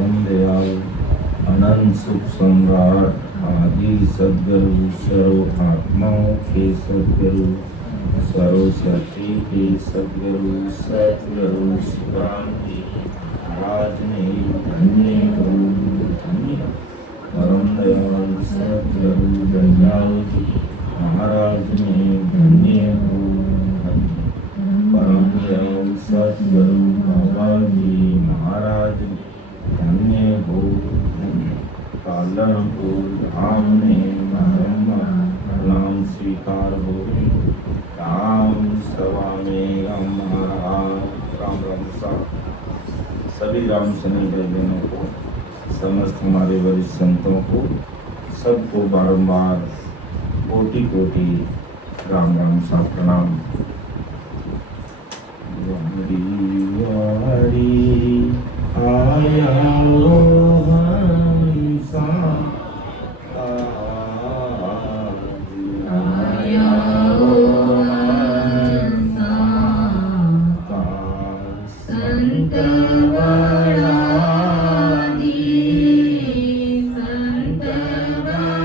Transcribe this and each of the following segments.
परम दयाल अनंत सुख सम्राट आदि सद्गुरु सर्व आत्माओं के सद्गुरु सर्वशक्ति के सद्गुरु सतगुरु सुरांति महाराज ने धन्य गुरु धन्य परम दयाल सद्गुरु दयाल जी महाराज ने धन्य गुरु धन्य परम दयाल सद्गुरु बाबा जी महाराज धन्य हो पालनपुर धाम ने नाम स्वीकार हो राम सभा में राम राम सा सभी राम सनी भाइयों को समस्त हमारे वरिष्ठ संतों को सबको बारंबार कोटि कोटि राम राम सा प्रणाम। आया हंसा आया हंसा संत बड़ा संत बड़ा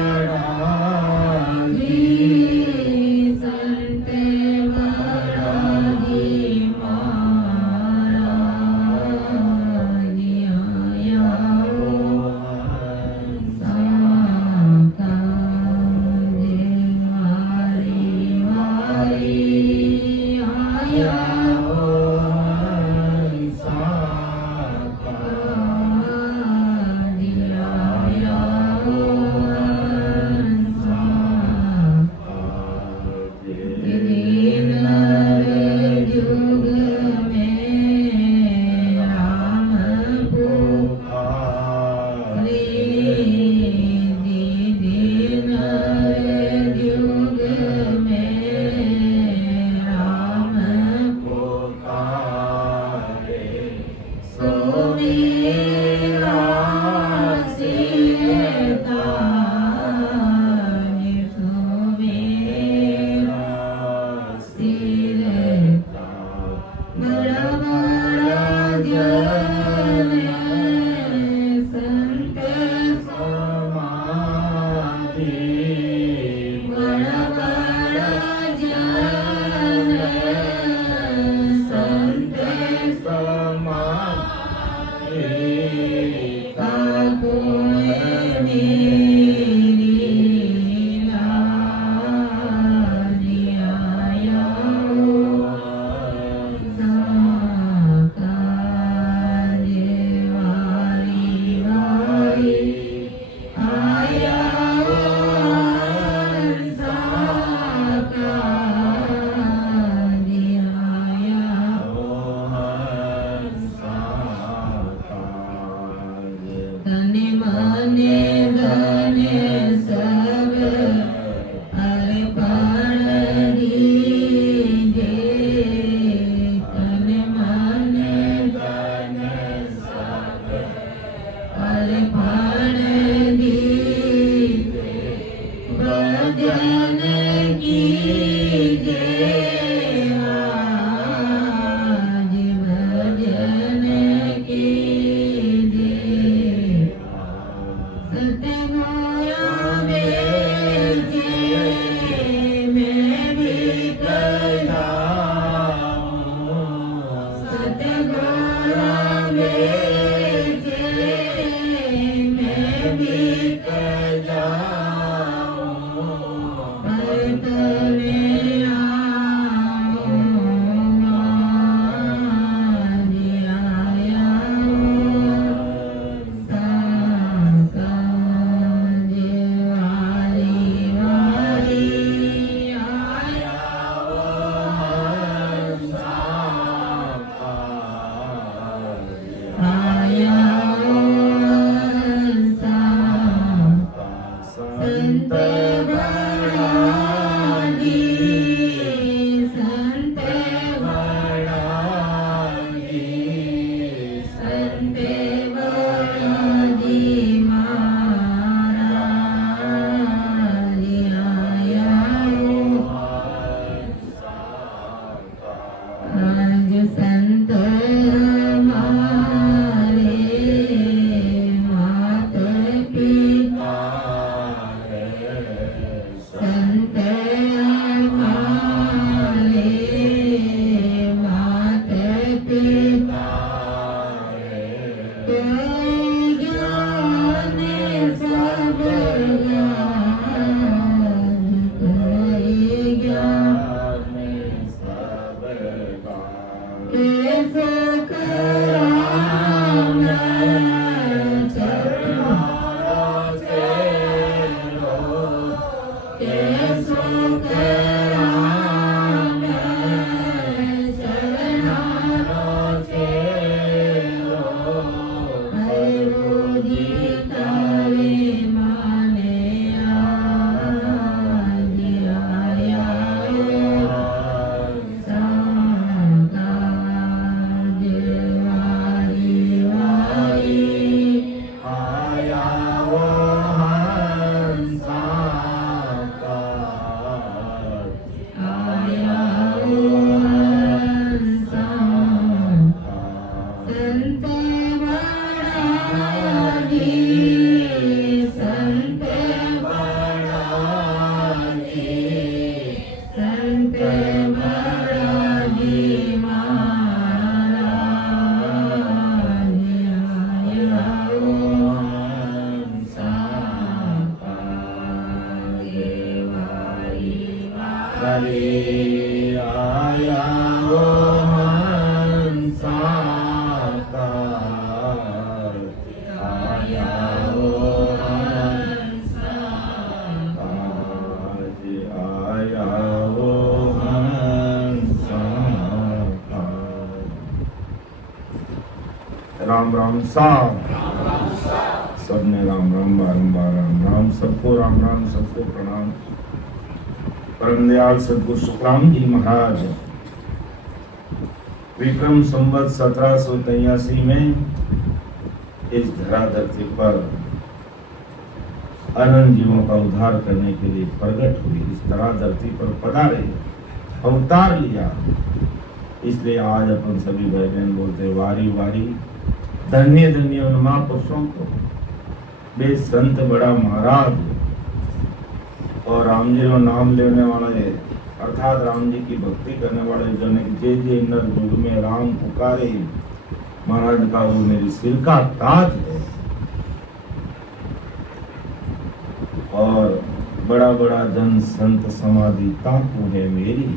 संत हरे आया वो हंसाकार, आया वो हंसाकार, आया वो हंसाकार। राम राम साहब, सबने राम राम बारंबार राम राम, सबको राम राम, सबको प्रणाम। परम दयाल सदगुरु सुखराम जी महाराज विक्रम संवत 1783 में इस धरा धरती पर अनंत जीवों का उद्धार करने के लिए प्रकट हुई, इस धरा धरती पर पधारे, अवतार लिया। इसलिए आज अपन सभी भाई बहन बोलते वारी वारी धन्य धन्य उन महापुरुषों को, वे संत बड़ा महाराज और राम जी का नाम लेने वाले अर्थात राम जी की भक्ति करने वाले जन जे जे नर युग में राम पुकारे, महाराज का वो मेरी सिर का ताज है। और बड़ा बड़ा जन संत समाधि ताकू है मेरी।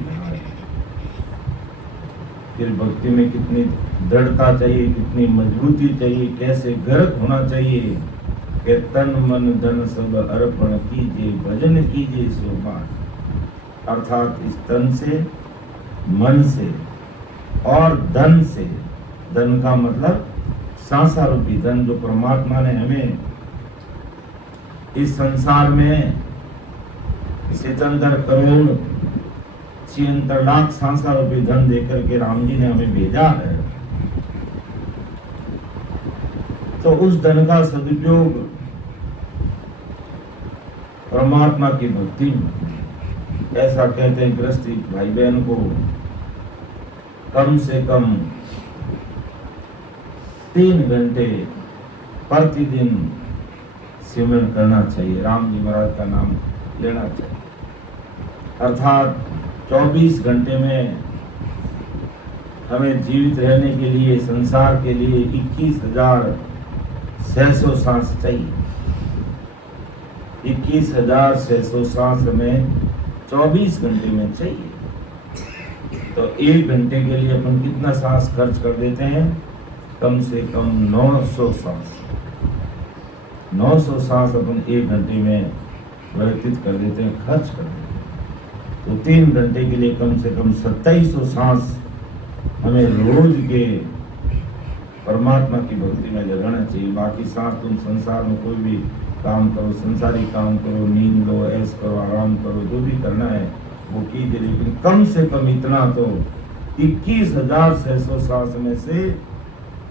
फिर भक्ति में कितनी दृढ़ता चाहिए, कितनी मजबूती चाहिए, कैसे गर्क होना चाहिए कि तन मन धन सब अर्पण कीजिए, भजन कीजिए सोमान। अर्थात इस तन से, मन से और धन से, धन का मतलब सांसा रूपी धन जो परमात्मा ने हमें इस संसार में 77 करोड़ 76 लाख सांसा रूपी धन देकर के राम जी ने हमें भेजा है। तो उस धन का सदुपयोग परमात्मा की भक्ति में, ऐसा कहते हैं गृहस्थी भाई बहन को कम से कम 3 घंटे प्रतिदिन सिमरन करना चाहिए, राम जी महाराज का नाम लेना चाहिए। अर्थात 24 घंटे में हमें जीवित रहने के लिए, संसार के लिए 21,600 सांस चाहिए। 21,600 सांस हमें 24 घंटे में चाहिए। तो 1 घंटे के लिए अपन कितना सांस खर्च कर देते हैं? कम से कम 900 सांस। 900 सांस अपन 1 घंटे में व्यतीत कर देते हैं, खर्च कर देते हैं। तो 3 घंटे के लिए कम से कम 2700 सांस हमें रोज के परमात्मा की भक्ति में लगाना चाहिए। बाकी सांस तुम संसार में कोई भी काम करो, संसारी काम करो, नींद लो, ऐश करो, आराम करो, जो भी करना है वो कीजिए, लेकिन कम से कम इतना तो 21,600 सांस में से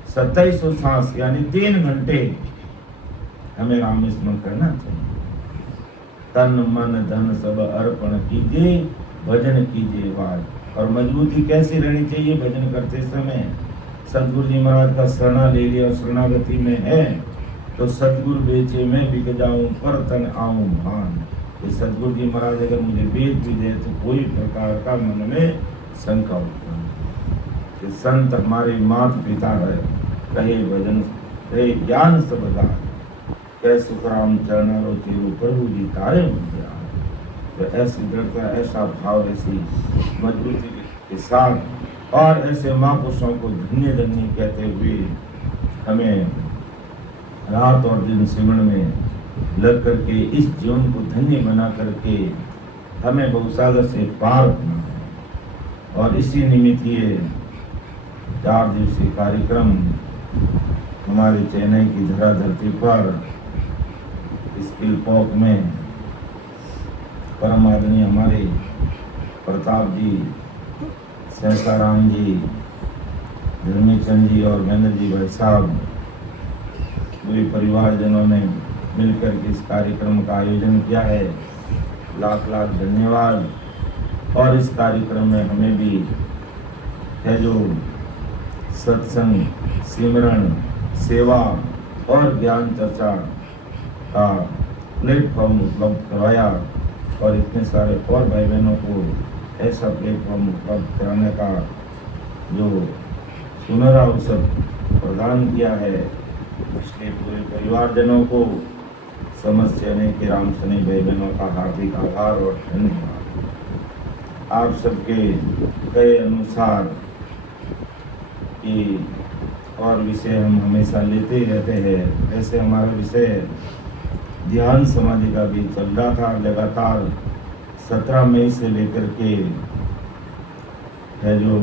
2700 सांस यानी 3 घंटे हमें राम स्मरण करना चाहिए। तन मन धन सब अर्पण कीजिए, भजन कीजिए वाज। और मजबूती कैसी रहनी चाहिए भजन करते समय? सतगुरु जी महाराज का शरणा ले लिया और शरणागति में है तो सतगुरु बेचे मैं बिक जाऊं पर तन आऊं भान। ये सतगुरु जी महाराज अगर मुझे बेच भी दे तो कोई प्रकार का मन में शंका उत्पन्न कि संत हमारे माता पिता है, कहे भजन कहे ज्ञान सब दान, कह सुखराम चरणों चेरो प्रभु जी तारे मुझे। तो ऐसी दृढ़ता, ऐसा भाव, ऐसी मजबूती के साथ और ऐसे महापुरुषों को धन्य धन्य कहते हुए हमें रात और दिन सिमरन में लग करके इस जीवन को धन्य बना करके हमें बहुसागर से पार होना है। और इसी निमित्त ये 4 दिवसीय कार्यक्रम हमारे चेन्नई की धरा धरती पर स्किल पॉक में परम आदरणीय हमारे प्रताप जी, सहसाराम जी, धर्मीचंद जी और महेंद्र जी भाई साहब पूरे परिवारजनों ने मिलकर के इस कार्यक्रम का आयोजन किया है। लाख लाख धन्यवाद। और इस कार्यक्रम में हमें भी है जो सत्संग, सिमरन, सेवा और ज्ञान चर्चा का प्लेटफॉर्म उपलब्ध करवाया और इतने सारे और भाई बहनों को ऐसा प्लेटफॉर्म उपलब्ध कराने का जो सुनहरा अवसर प्रदान किया है, इसलिए पूरे परिवारजनों को समस्त चेन्नई के राम सनी भाई बहनों का हार्दिक आभार और धन्यवाद। आप सबके कहे अनुसार कि और विषय हम हमेशा लेते ही रहते हैं। ऐसे हमारा विषय ध्यान समाधि का भी चल रहा था लगातार 17 मई से लेकर के है जो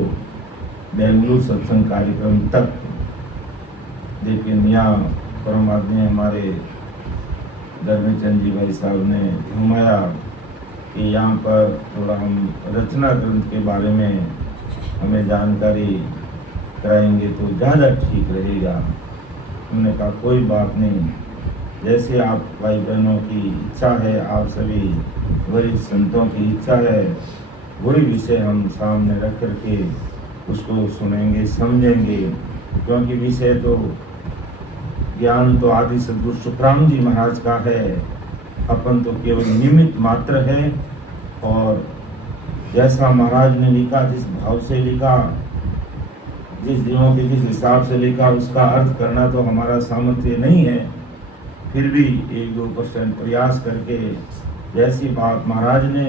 बेंगलुरु सत्संग कार्यक्रम तक। लेकिन यहाँ परमात्मा हमारे धर्मचंद जी भाई साहब ने घुमाया कि यहाँ पर थोड़ा हम रचना ग्रंथ के बारे में हमें जानकारी कराएंगे तो ज़्यादा ठीक रहेगा। हमने कहा कोई बात नहीं, जैसे आप भाई बहनों की इच्छा है, आप सभी वरिष्ठ संतों की इच्छा है, वही विषय हम सामने रख करके उसको सुनेंगे समझेंगे। क्योंकि विषय तो ज्ञान तो आदि सद्गुरु सुखराम जी महाराज का है, अपन तो केवल निमित्त मात्र है। और जैसा महाराज ने लिखा, जिस भाव से लिखा, जिस जीवों के जिस हिसाब से लिखा, उसका अर्थ करना तो हमारा सामर्थ्य नहीं है। फिर भी 1-2% प्रयास करके जैसी बात महाराज ने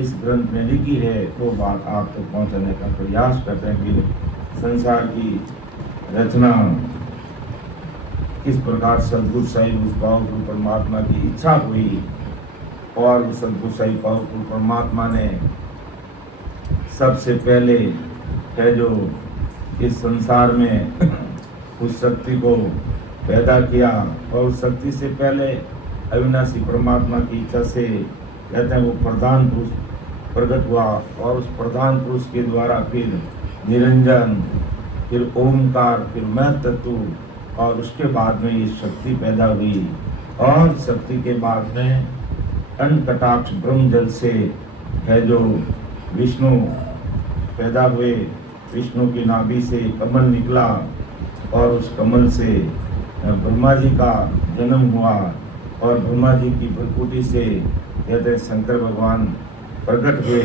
इस ग्रंथ में लिखी है वो बात आप तक पहुंचाने का प्रयास करते हैं। फिर संसार की रचना किस प्रकार सद्गुरु साहिब उस पावरफुल परमात्मा की इच्छा हुई और उस सद्गुरु साहिब पावरफुल परमात्मा ने सबसे पहले है जो इस संसार में उस शक्ति को पैदा किया और उस शक्ति से पहले अविनाशी परमात्मा की इच्छा से कहते हैं वो प्रधान पुरुष प्रकट हुआ और उस प्रधान पुरुष के द्वारा फिर निरंजन, फिर ओमकार, फिर मैं तत्व और उसके बाद में ये शक्ति पैदा हुई। और शक्ति के बाद में अनकटाक्ष ब्रह्म जल से है जो विष्णु पैदा हुए। विष्णु की नाभि से कमल निकला और उस कमल से ब्रह्मा जी का जन्म हुआ और ब्रह्मा जी की प्रकृति से कहते हैं शंकर भगवान प्रकट हुए।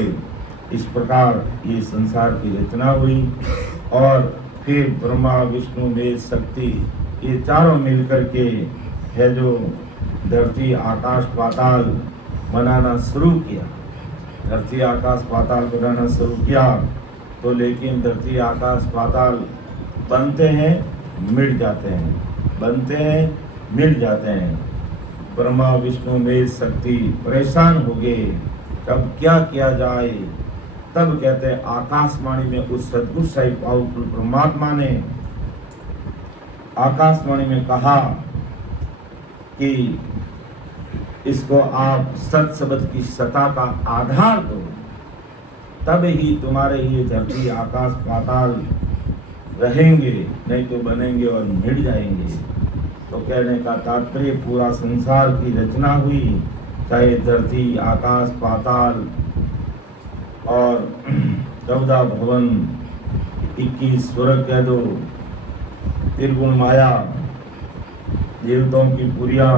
इस प्रकार ये संसार की रचना हुई और फिर ब्रह्मा विष्णु महेश शक्ति ये चारों मिलकर के है जो धरती आकाश पाताल बनाना शुरू किया। धरती आकाश पाताल बनाना शुरू किया तो लेकिन धरती आकाश पाताल बनते हैं मिट जाते हैं, बनते हैं मिट जाते हैं। ब्रह्मा विष्णु महेश शक्ति परेशान हो गए, तब क्या किया जाए। तब कहते हैं आकाशवाणी में उस सद्गुरु साहिब पावरफुल परमात्मा ने आकाशवाणी में कहा कि इसको आप सत शब्द की सत्ता का आधार दो, तब ही तुम्हारे ये धरती आकाश पाताल रहेंगे, नहीं तो बनेंगे और मिट जाएंगे। तो कहने का तात्पर्य पूरा संसार की रचना हुई, चाहे धरती आकाश पाताल और 14 भवन, 21 स्वर्ग कह दो, त्रिगुण माया, देवताओं की पुरिया,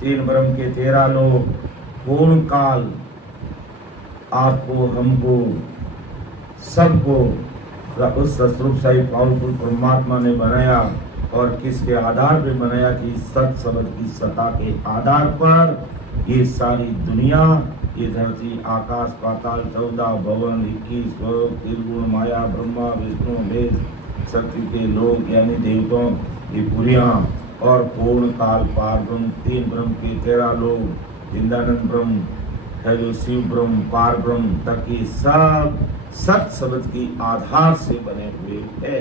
3 ब्रह्म के 13 लोग, पूर्ण काल, आपको हमको सबको उस सतरूप साहिब पावरफुल परमात्मा ने बनाया। और किसके आधार पर बनाया कि सत शब्द की सत्ता के आधार पर ये सारी दुनिया, ये धरती आकाश पाताल, 14 भवन, 21 स्वर्ग, त्रिगुण माया, ब्रह्मा विष्णु महेश शक्ति के लोग यानी देवताओं की पुरियां और पूर्ण काल पार ब्रह्म, 3 ब्रह्म के 13 लोग, जिंदानंद ब्रह्म है जो शिव ब्रह्म पार ब्रह्म तक ये सब सत शब्द की आधार से बने हुए है।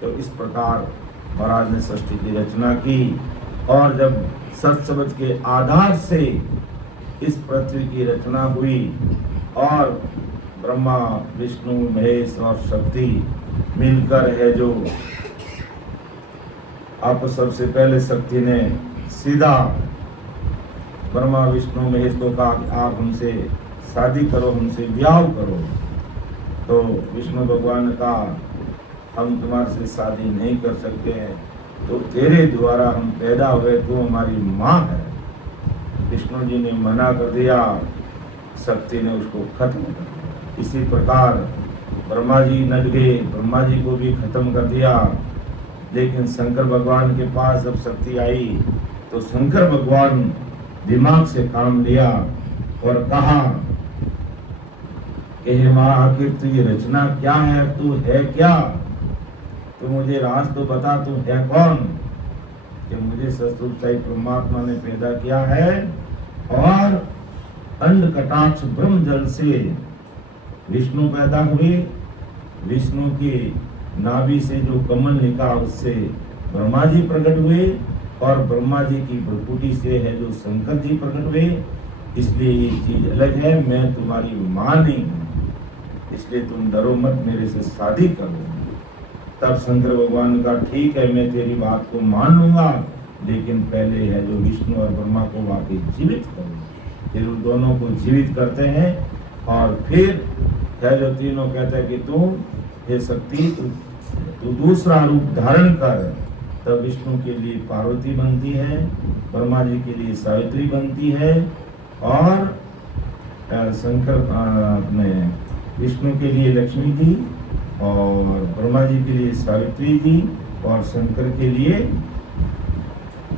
तो इस प्रकार महाराज ने सृष्टि की रचना की और जब सत शब्द के आधार से इस पृथ्वी की रचना हुई और ब्रह्मा विष्णु महेश और शक्ति मिलकर है जो आप सबसे पहले शक्ति ने सीधा ब्रह्मा विष्णु महेश को कहा कि आप हमसे शादी करो, हमसे ब्याह करो। तो विष्णु भगवान ने कहा हम तुम्हारे से शादी नहीं कर सकते हैं, तो तेरे द्वारा हम पैदा हुए, तो हमारी माँ है। विष्णु जी ने मना कर दिया, शक्ति ने उसको खत्म कर दिया। इसी प्रकार ब्रह्मा जी नट गए, ब्रह्मा जी को भी खत्म कर दिया। लेकिन शंकर भगवान के पास जब शक्ति आई तो शंकर भगवान दिमाग से काम लिया और कहा कि हे माँ आखिर तू ये रचना क्या है, तू है क्या, तो मुझे राज तो बता, तू है कौन। कि मुझे सतरूप साई परमात्मा ने पैदा किया है और अंड कटाक्ष ब्रह्म जल से विष्णु पैदा हुए, विष्णु की नाभि से जो कमल निकला उससे ब्रह्मा जी प्रकट हुए और ब्रह्मा जी की भ्रुकुटी से है जो शंकर जी प्रकट हुए। इसलिए ये चीज अलग है, मैं तुम्हारी माँ नहीं हूँ, इसलिए तुम डरो मत, मेरे से शादी करो। तब शंकर भगवान का ठीक है, मैं तेरी बात को मान लूंगा, लेकिन पहले है जो विष्णु और ब्रह्मा को वापिस जीवित करो। फिर उन दोनों को जीवित करते हैं और फिर है जो तीनों कहते हैं कि तू हे शक्ति तू दूसरा रूप धारण कर। तब विष्णु के लिए पार्वती बनती है, ब्रह्मा जी के लिए सावित्री बनती है और शंकर अपने विष्णु के लिए लक्ष्मी जी और ब्रह्मा जी के लिए सावित्री जी और शंकर के लिए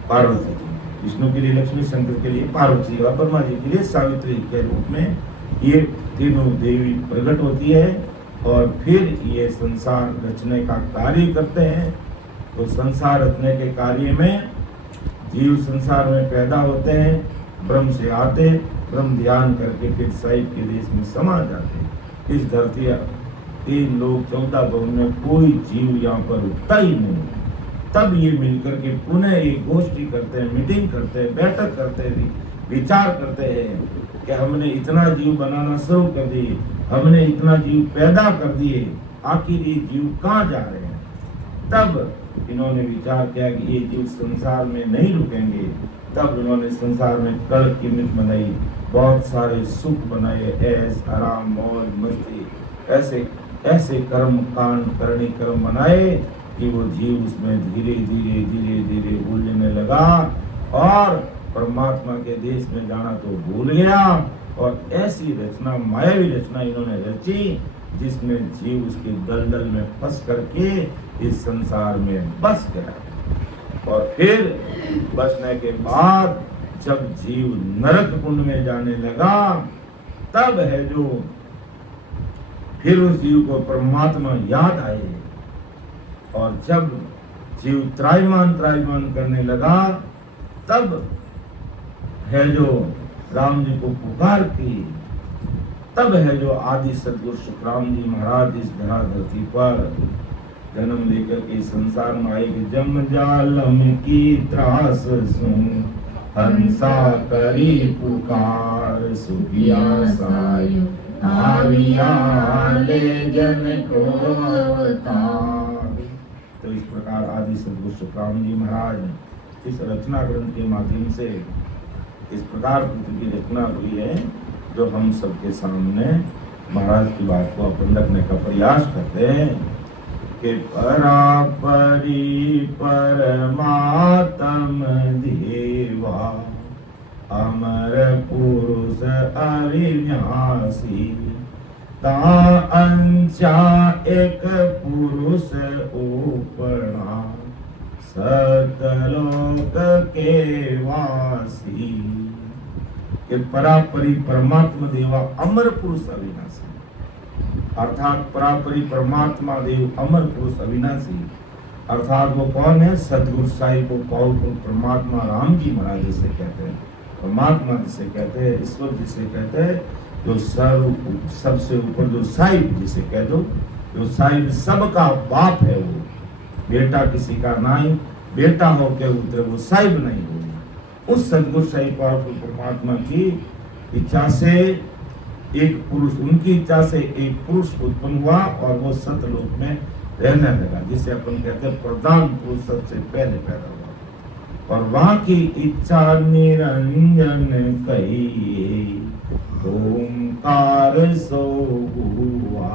पार्वती जी। विष्णु के लिए लक्ष्मी, शंकर के लिए पार्वती और ब्रह्मा जी के लिए सावित्री के रूप में ये तीनों देवी प्रकट होती है और फिर ये संसार रचने का कार्य करते हैं। तो संसार रचने के कार्य में जीव संसार में पैदा होते हैं, ब्रह्म से आते, ब्रह्म ध्यान करके फिर साहिब के देश में समा जाते। इस धरती 3 लोग 14 भवन में कोई जीव यहाँ पर उठता ही नहीं। तब ये मिलकर के पुनः एक गोष्ठी करते हैं, मीटिंग करते हैं, बैठक करते हैं, विचार करते हैं कि हमने इतना जीव बनाना शुरू कर दिए, हमने इतना जीव पैदा कर दिए, आखिर ये जीव कहाँ जा रहे हैं। तब इन्होंने विचार किया कि ये जीव संसार में नहीं रुकेंगे। तब इन्होंने संसार में कल की मित बनाई, बहुत सारे सुख बनाए, ऐश आराम मौज मस्ती, ऐसे ऐसे कर्म कांड करणी कर्म बनाए कि वो जीव उसमें धीरे धीरे धीरे धीरे उलझने लगा और परमात्मा के देश में जाना तो भूल गया। और ऐसी रचना, मायावी रचना इन्होंने रची जिसमें जीव उसके दलदल में फंस करके इस संसार में बस गया। और फिर बसने के बाद जब जीव नरक कुंड में जाने लगा, तब है जो फिर उस जीव को परमात्मा याद आए और जब जीव त्रायमान करने लगा, तब है जो राम जी को पुकार की। तब है जो आदि सदगुरु सुखराम जी महाराज इस धरती पर जन्म लेकर के संसार में आए कि जम जालम की त्रास सुन हंसा करी पुकार सुखिया सायु आविया ले जन को अवतार। तो इस प्रकार आदि सदगुरु सुखराम जी महाराज इस रचना ग्रंथ के माध्यम से इस प्रकार की रचना हुई है जो हम सबके सामने महाराज की बात को अपन रखने का प्रयास करते हैं कि परापरि परमात्म देवा अमर पुरुष अविनाशी ता अंचा एक पुरुष उपना सतलोक के वासी। कि परापरि परमात्मा देवा अमर पुरुष अविनाशी, अर्थात परापरि परमात्मा देव अमर पुरुष अविनाशी, अर्थात वो कौन है? सदगुरु साहिब को पावरफुल परमात्मा राम जी महाराज जिसे कहते हैं, परमात्मा जिसे कहते हैं, ईश्वर जिसे कहते हैं, जो सबसे ऊपर जो साहिब जिसे कह दो, जो साहिब सबका बाप है, वो बेटा किसी का नहीं, बेटा होके उतरे वो साहिब नहीं हो। उस सदगुरु साहिब पावरफुल परमात्मा की इच्छा से एक पुरुष, उनकी इच्छा से एक पुरुष उत्पन्न हुआ और वो सतलोक में रहने लगा, जिसे अपन कहते हैं प्रधान पुरुष सबसे पहले पैदा हुआ। और वहां की इच्छा निरंजन कही ओंकार सो हुआ,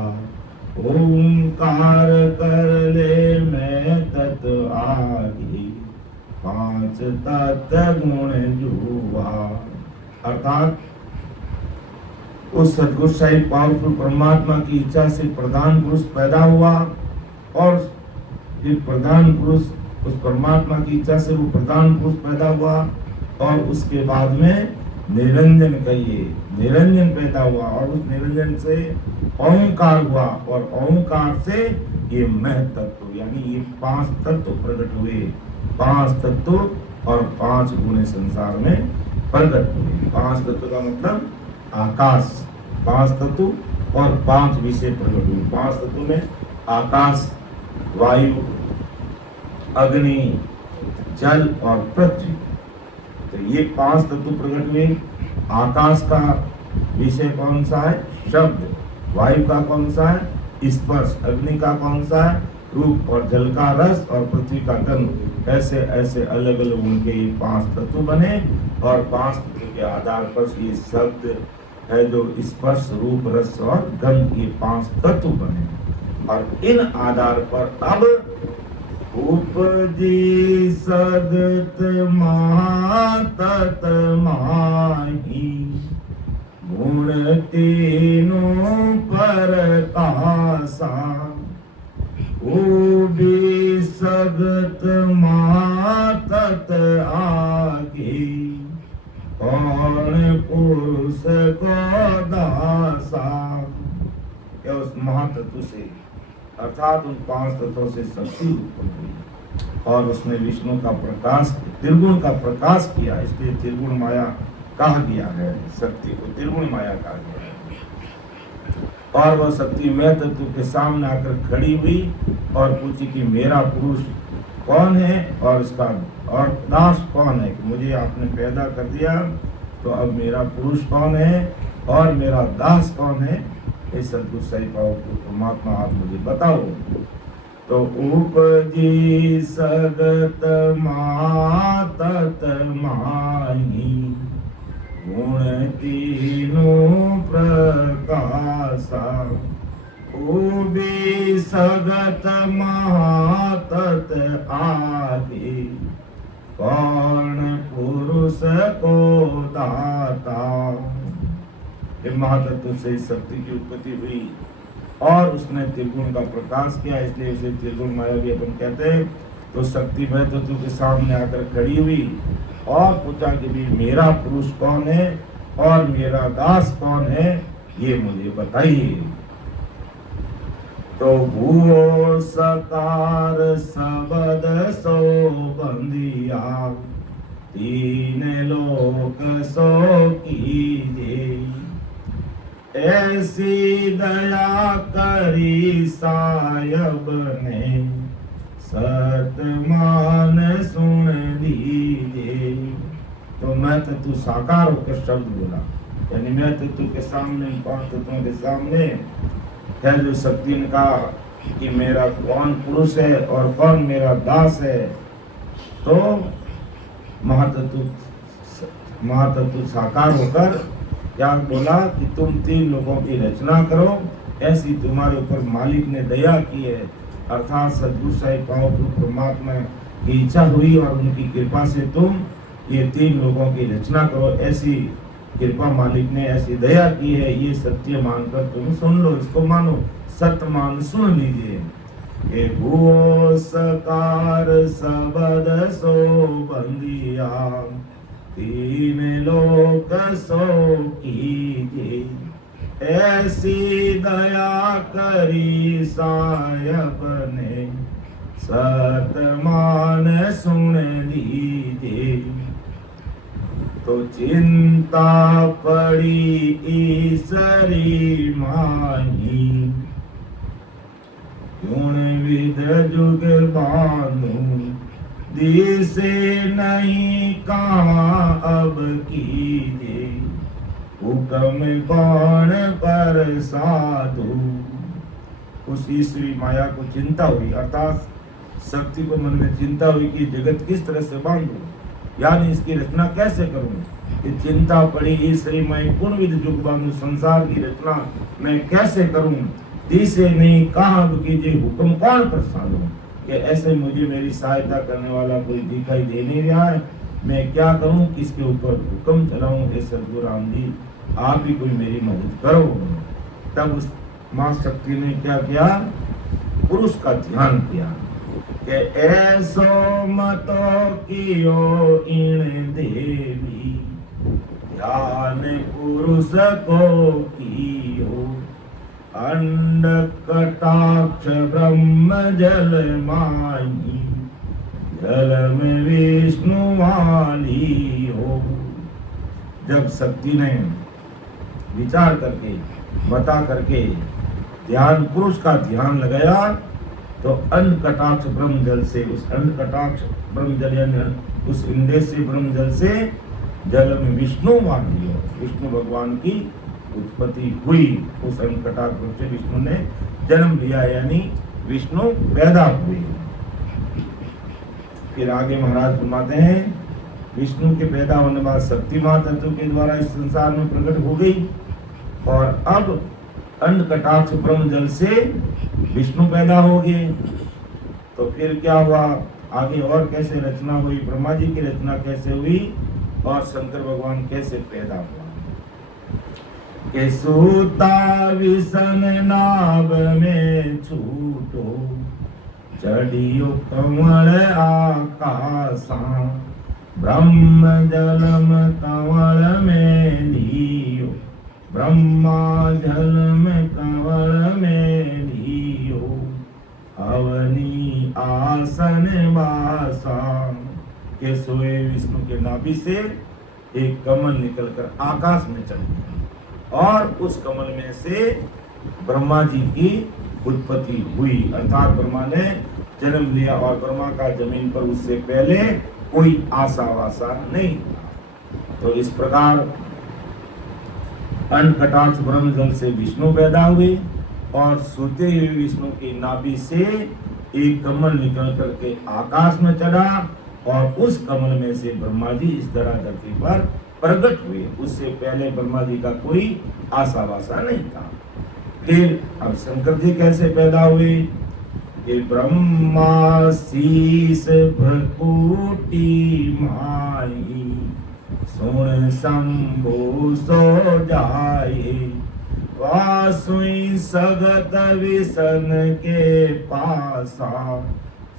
ओंकार कर ले मैं तत् आदि 5 तत्व गुण जुआ। अर्थात उस सदगुरु साहिब पावरफुल परमात्मा की इच्छा से प्रधान पुरुष पैदा हुआ और एक प्रधान पुरुष, उस परमात्मा की इच्छा से वो प्रधान पुरुष पैदा हुआ और उसके बाद में निरंजन कहिए, निरंजन पैदा हुआ और उस निरंजन से ओंकार हुआ और ओंकार से ये मैं तत्व यानी ये 5 तत्व प्रकट हुए। 5 तत्व और 5 गुण संसार में प्रकट हुए। 5 तत्व का मतलब आकाश, 5 तत्व और 5 विषय प्रकट हुए। 5 तत्व में आकाश, वायु, अग्नि, जल और पृथ्वी। तो ये 5 तत्व प्रकट हुए। आकाश का विषय कौन सा है? शब्द। वायु का कौन सा है? स्पर्श। अग्नि का कौन सा है? रूप। और जल का रस और पृथ्वी का गंध। ऐसे ऐसे अलग अलग उनके 5 तत्व बने और 5 तत्व के आधार पर ये शब्द है जो स्पर्श, रूप, रस और गंध, ये 5 तत्व बने। और इन आधार पर अब उपजी सगत महातत माही गुण तीनों परकासा। उबी सगत महातत आगे कौन पुरुष को दासा। क्या उस महातत्व से अर्थात उन 5 तत्वों से शक्ति उत्पन्न हुई और उसने विष्णु का प्रकाश, त्रिगुण का प्रकाश किया। इसलिए त्रिगुण माया कहा गया है, शक्ति को त्रिगुण माया कहा गया है। और वह शक्ति मैं तत्व के सामने आकर खड़ी हुई और पूछी कि मेरा पुरुष कौन है और इसका और दास कौन है, कि मुझे आपने पैदा कर दिया तो अब मेरा पुरुष कौन है और मेरा दास कौन है। ये सदगुरु साईं बाबा को परमात्मा आप मुझे बताओ। तो उपजी सगत महातत माही गुण तीनों प्रकाशा। उबी सगत महातत आगे कौन पुरुष को दाता। महातत्व से शक्ति की उत्पत्ति हुई और उसने त्रिगुण का प्रकाश किया, इसलिए उसे त्रिगुण माया भी अपन कहते हैं। तो शक्ति मैं तत्व के सामने आकर खड़ी हुई और पूछा कि भी मेरा पुरुष कौन है और मेरा दास कौन है, ये मुझे बताइए। तो भूओ सकार सबद सो बंदिया 3 लोक सो कीजे। ऐसी दया करी सायब ने सतमान सुन लीजे। तो मैं तत्व साकार होकर शब्द बोला, यानी मैं तत्व के सामने, 5 तत्वों के सामने है जो शक्ति ने कहा कि मेरा कौन पुरुष है और कौन मेरा दास है। तो महातत्व साकार होकर क्या बोला कि तुम 3 लोगों की रचना करो, ऐसी तुम्हारे ऊपर मालिक ने दया की है। अर्थात सद्गुरु साईं बाबा परमात्मा की इच्छा हुई और उनकी कृपा से तुम ये 3 लोगों की रचना करो, ऐसी कृपा मालिक ने, ऐसी दया की है। ये सत्य मानकर तुम सुन लो, इसको मानो, सत्य मान सुन लीजिए। ये भूओ सकार सबद सो बंदिया 3 लोक सो कीजे। ऐसी दया करी सायब ने सतमान सुन लीजे। तो चिंता पड़ी ईसरी माही गुण विद जुग बांधू। दिसे नहीं कहाँ अब कीजे हुक्म कौन पर साधु। उस ईश्वरी माया को चिंता हुई, अर्थात शक्ति को मन में चिंता हुई कि जगत किस तरह से बांधूं, यानी इसकी रचना कैसे करूं। ये चिंता पड़ी ईश्वरी माया पूर्ण विधि जुग बांधू, संसार की रचना मैं कैसे करूं। दिसे नहीं कहाँ अब कीजिए हुक्म कौन पर साधु, कि ऐसे मुझे मेरी सहायता करने वाला कोई दिखाई दे नहीं रहा है, मैं क्या करूं, किसके ऊपर हुक्म चलाऊं। हे सद्गुरु राम जी, आप ही कोई मेरी मदद करो। तब उस माँ शक्ति ने क्या किया, पुरुष का ध्यान किया कि ऐसो मतो कियो इन देवी ध्यान पुरुष को कियो, अंड कटाक्ष ब्रह्म जल माही, जल में विष्णु वाली हो। जब शक्ति ने विचार करके बता करके ध्यान पुरुष का ध्यान लगाया तो अन्न कटाक्ष ब्रह्म जल से, उस अन्न कटाक्ष ब्रह्म जल यानी उस इंद्र से ब्रह्म जल से जल में विष्णु मान लिया, विष्णु भगवान की उत्पत्ति हुई। उस अन्न कटाक्ष से विष्णु ने जन्म लिया यानी विष्णु पैदा हुए। फिर आगे महाराज फरमाते हैं विष्णु के पैदा होने बाद शक्ति मां तत्व के द्वारा इस संसार में प्रकट हो गई और अब अन्न कटाक्ष ब्रह्म जल से विष्णु पैदा हो गए। तो फिर क्या हुआ आगे और कैसे रचना हुई, ब्रह्मा जी की रचना कैसे हुई और शंकर भगवान कैसे पैदा हुआ। के सूता विसन नाभ में छूटो, चढ़ियो कमल आकाशा, ब्रह्म जलम कंवल में लियो, ब्रह्मा जलम कंवल में लियो, अवनी आसन वासा। के सोए विष्णु के नाभि से एक कमल निकलकर आकाश में चढ़ गया और उस कमल में से ब्रह्मा जी की उत्पत्ति हुई, अर्थात ब्रह्मा ने जन्म लिया और ब्रह्मा का जमीन पर उससे पहले कोई आशा वासा नहीं था। तो इस प्रकार अन्न कटाक्ष ब्रह्म जल से विष्णु पैदा हुए और सोते हुए विष्णु की नाभि से एक कमल निकल करके आकाश में चढ़ा और उस कमल में से ब्रह्मा जी इस धरती पर प्रकट हुए। उससे पहले ब्रह्मा जी का कोई आशा वासा नहीं था। फिर अब शंकर जी कैसे पैदा हुए कि ब्रह्मा शीस भ्रकुटी माई, सुन शंभु सो जाए, वासुई सगत विसन के पासा,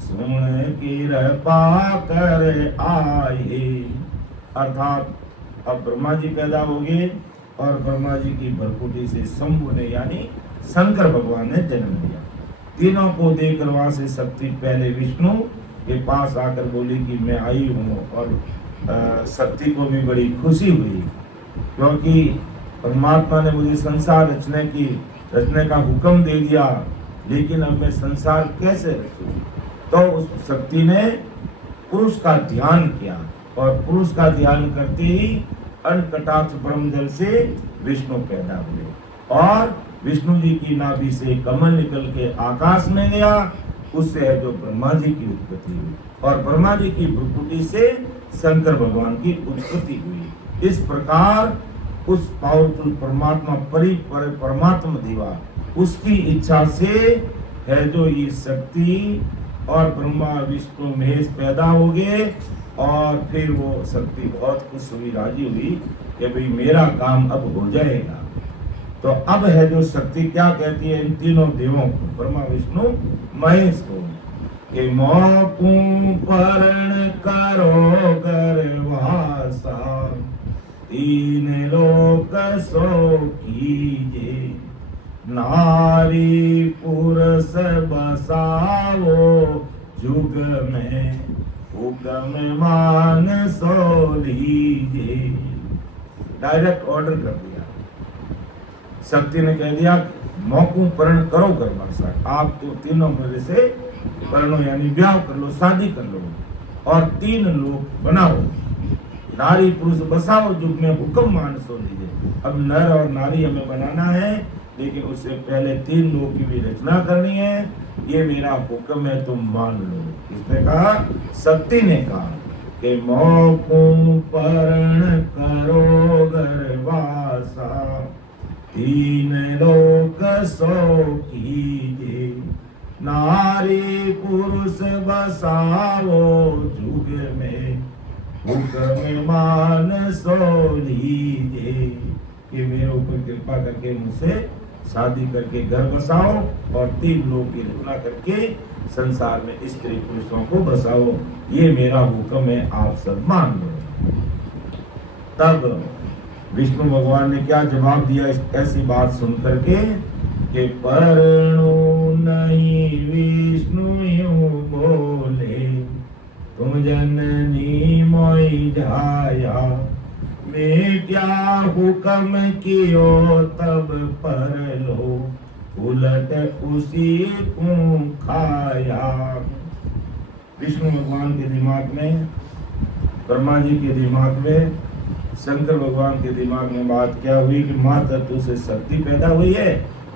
सुन कृपा कर आए। अर्थात अब ब्रह्मा जी पैदा हो गए और ब्रह्मा जी की भ्रकुटी से शंभु ने यानी शंकर भगवान ने जन्म लिया। तीनों को देखकर वहां से शक्ति पहले विष्णु के पास आकर बोली कि मैं आई हूँ और शक्ति को भी बड़ी खुशी हुई क्योंकि परमात्मा ने मुझे संसार रचने का हुक्म दे दिया, लेकिन अब मैं संसार कैसे रचूं। तो उस शक्ति ने पुरुष का ध्यान किया और पुरुष का ध्यान करते ही अन्न कटाक्ष ब्रह्म जल से विष्णु पैदा हुए और विष्णु जी की नाभि से कमल निकल के आकाश में गया, उससे है जो ब्रह्मा जी की उत्पत्ति हुई और ब्रह्मा जी की भ्रुकुटी से शंकर भगवान की उत्पत्ति हुई। इस प्रकार उस पावरफुल परमात्मा परमात्मा देवा उसकी इच्छा से है जो ये शक्ति और ब्रह्मा विष्णु महेश पैदा हो गए और फिर वो शक्ति बहुत खुश हुई, राजी हुई कि भाई मेरा काम अब हो जाएगा। तो अब है जो शक्ति क्या कहती है इन तीनों देवों को, ब्रह्मा विष्णु महेश को, कि मोकू परण करो गर्वासा, तीन लोक सो कीजे, नारी पुरुष बसाओ जुग में, हुक्म मान सो लीजे। डायरेक्ट ऑर्डर कर दिया, शक्ति ने कह दिया मौकू परण करो गर्भाशय, आप तो तीनों मेरे से परणो यानी ब्याह कर लो, शादी कर लो और तीन लोग बनाओ, नारी पुरुष बसाओ जुग में, हुक्म मान सो लीजिए। अब नर और नारी हमें बनाना है, लेकिन उससे पहले तीन लोग की भी रचना करनी है, ये मेरा हुक्म है, तुम मान लो। इसने कहा, शक्ति ने कहा कि मौकू परण करो गर्भासा, तीन लोक सो कीजे, नारी पुरुष बसाओ जुग में, हुक्म मान सो लीजे। कि मेरे ऊपर कृपा करके मुझसे शादी करके घर बसाओ और तीन लोग की रचना करके संसार में स्त्री पुरुषों को बसाओ, ये मेरा हुक्म है, आप सब मान लो। तब विष्णु भगवान ने क्या जवाब दिया ऐसी बात सुन करके कि परनु नहीं विष्णु यूं बोले, तुम जननी मोई जाया, मैं क्या हुक्म कियो तब पर लो, उलट उसी को खाया। विष्णु भगवान के दिमाग में, ब्रह्मा जी के दिमाग में, शंकर भगवान के दिमाग में बात क्या हुई कि माँ तत्व से शक्ति पैदा हुई है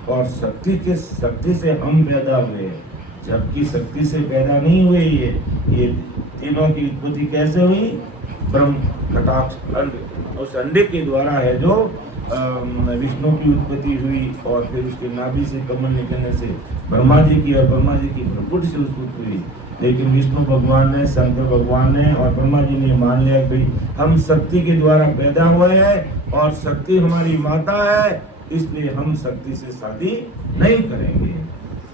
और शक्ति से हम पैदा हुए, जबकि शक्ति से पैदा नहीं हुए। ये तीनों की उत्पत्ति कैसे हुई? ब्रह्म कटाक्ष अंड, उस अंडे के द्वारा है जो विष्णु की उत्पत्ति हुई और फिर उसके नाभि से कमल निकलने से ब्रह्मा जी की और ब्रह्मा जी की भ्रकुट से उत्पत्ति हुई। लेकिन विष्णु भगवान ने, शंकर भगवान ने और ब्रह्मा जी ने मान लिया कि हम शक्ति के द्वारा पैदा हुए हैं और शक्ति हमारी माता है, इसलिए हम शक्ति से शादी नहीं करेंगे।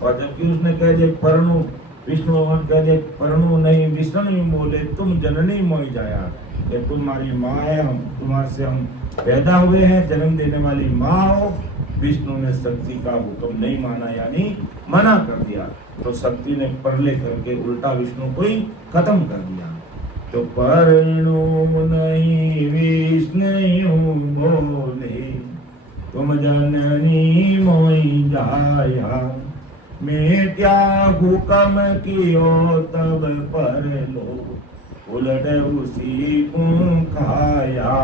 और जबकि उसने कह दिया परनु, विष्णु भगवान कह दिया परनु नहीं विष्णु बोले, तुम जननी मोई जाया, कि तुम्हारी माँ है, हम तुम्हारे से हम पैदा हुए हैं, जन्म देने वाली माँ हो। विष्णु ने शक्ति का हुक्म नहीं माना, यानी मना कर दिया, तो शक्ति ने परले करके उल्टा विष्णु को ही खत्म कर दिया। तो परनु नहीं विष्णु बोले, तुम जननी मोई जाया, मैं क्या हुक्म कियो तब पर लो, उलट उसी को खाया।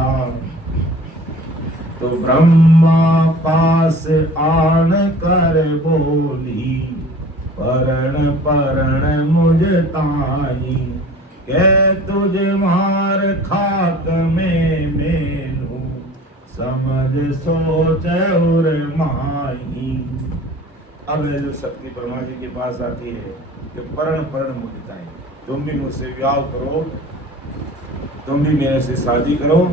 तो ब्रह्मा पास आन कर बोली, परण परण मुझ ताई, के तुझ मार खाक में मेलू, समझ सोच और माई। अब जो शक्ति ब्रह्मा जी के पास आती है कि परण परण मुझ ताई, तुम भी मुझसे विवाह करो, तुम भी मेरे से शादी करो,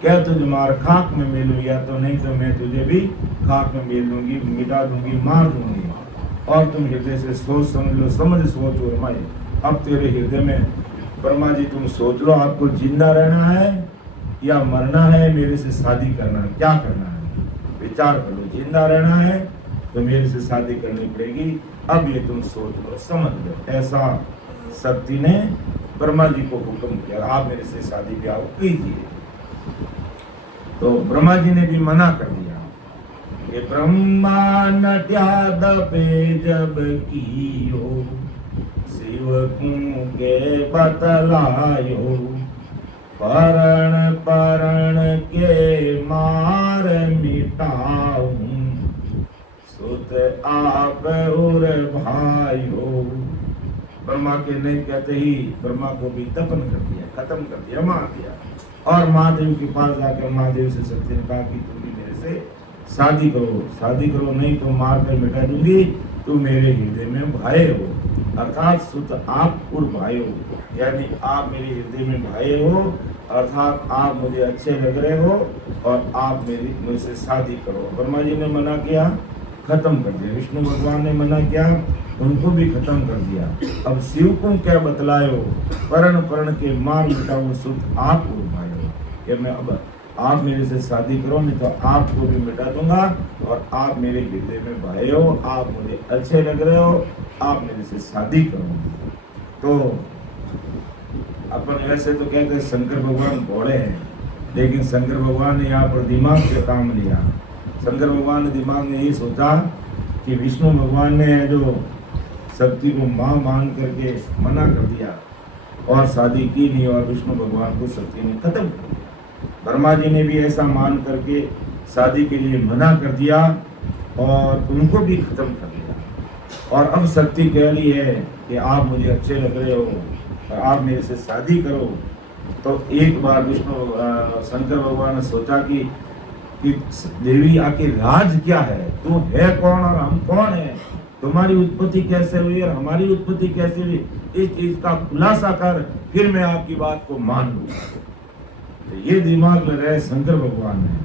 क्या तुझे मार खाक में मिलूं, या तो नहीं तो मैं तुझे भी खाक में मिल दूंगी, मिटा दूंगी, मार दूंगी। और तुम हृदय से सोच समझ लो, समझ सोच और माई। अब तेरे हृदय में ब्रह्मा जी तुम सोच लो, आपको जिंदा रहना है या मरना है, मेरे से शादी करना है, क्या करना है विचार कर लो। जिंदा रहना है तो मेरे से शादी करनी पड़ेगी, अब ये तुम सोच लो, समझ लो। ऐसा शक्ति ने ब्रह्मा जी को हुक्म किया, आप मेरे से शादी ब्याह कीजिए। तो ब्रह्मा जी ने भी मना कर दिया। ये ब्रह्मा नट्यादपे जब कियो, शिव के बतलायो, परण परण के मार मिटाऊं, सुत आप उर भाइयो। ब्रह्मा के नहीं कहते ही ब्रह्मा को भी दफन कर दिया, खत्म कर दिया, मार दिया। और महादेव के पास जाकर महादेव से शक्ति ने कहा कि तुम भी मेरे से शादी करो, शादी करो, नहीं तो मार कर मिटा दूंगी, तुम मेरे हृदय में भाई हो, अर्थात सुत आप उर भाई हो, यानी आप मेरे हृदय में भाई हो, अर्थात आप मुझे अच्छे लग रहे हो और आप मेरी मुझसे शादी करो। ब्रह्मा जी ने मना किया, खत्म कर दिया। विष्णु भगवान ने मना किया, उनको भी खत्म कर दिया। अब शिव को क्या बतलायो, परण परण के मार मिटाओ, सुत आप उर भाई हो, कि मैं अब आप मेरे से शादी करो, नहीं तो आपको भी मिटा दूंगा और आप मेरे हृदय में भाई हो, आप मुझे अच्छे लग रहे हो, आप मेरे से शादी करो। तो अपन ऐसे तो कहते हैं शंकर भगवान भोले हैं, लेकिन शंकर भगवान ने यहाँ पर दिमाग से काम लिया। शंकर भगवान ने दिमाग में ये सोचा कि विष्णु भगवान ने जो शक्ति को माँ मान करके मना कर दिया और शादी की नहीं, और विष्णु भगवान को शक्ति ने खत्म कर दिया। ब्रह्मा जी ने भी ऐसा मान करके शादी के लिए मना कर दिया और उनको भी खत्म कर दिया। और अब शक्ति कह रही है कि आप मुझे अच्छे लग रहे हो और आप मेरे से शादी करो। तो एक बार विष्णु शंकर भगवान ने सोचा कि देवी आखिर राज क्या है, तू है कौन और हम कौन है, तुम्हारी उत्पत्ति कैसे हुई और हमारी उत्पत्ति कैसे हुई, इस चीज का खुलासा कर, फिर मैं आपकी बात को मान लूंगा। तो ये दिमाग लगाए शंकर भगवान ने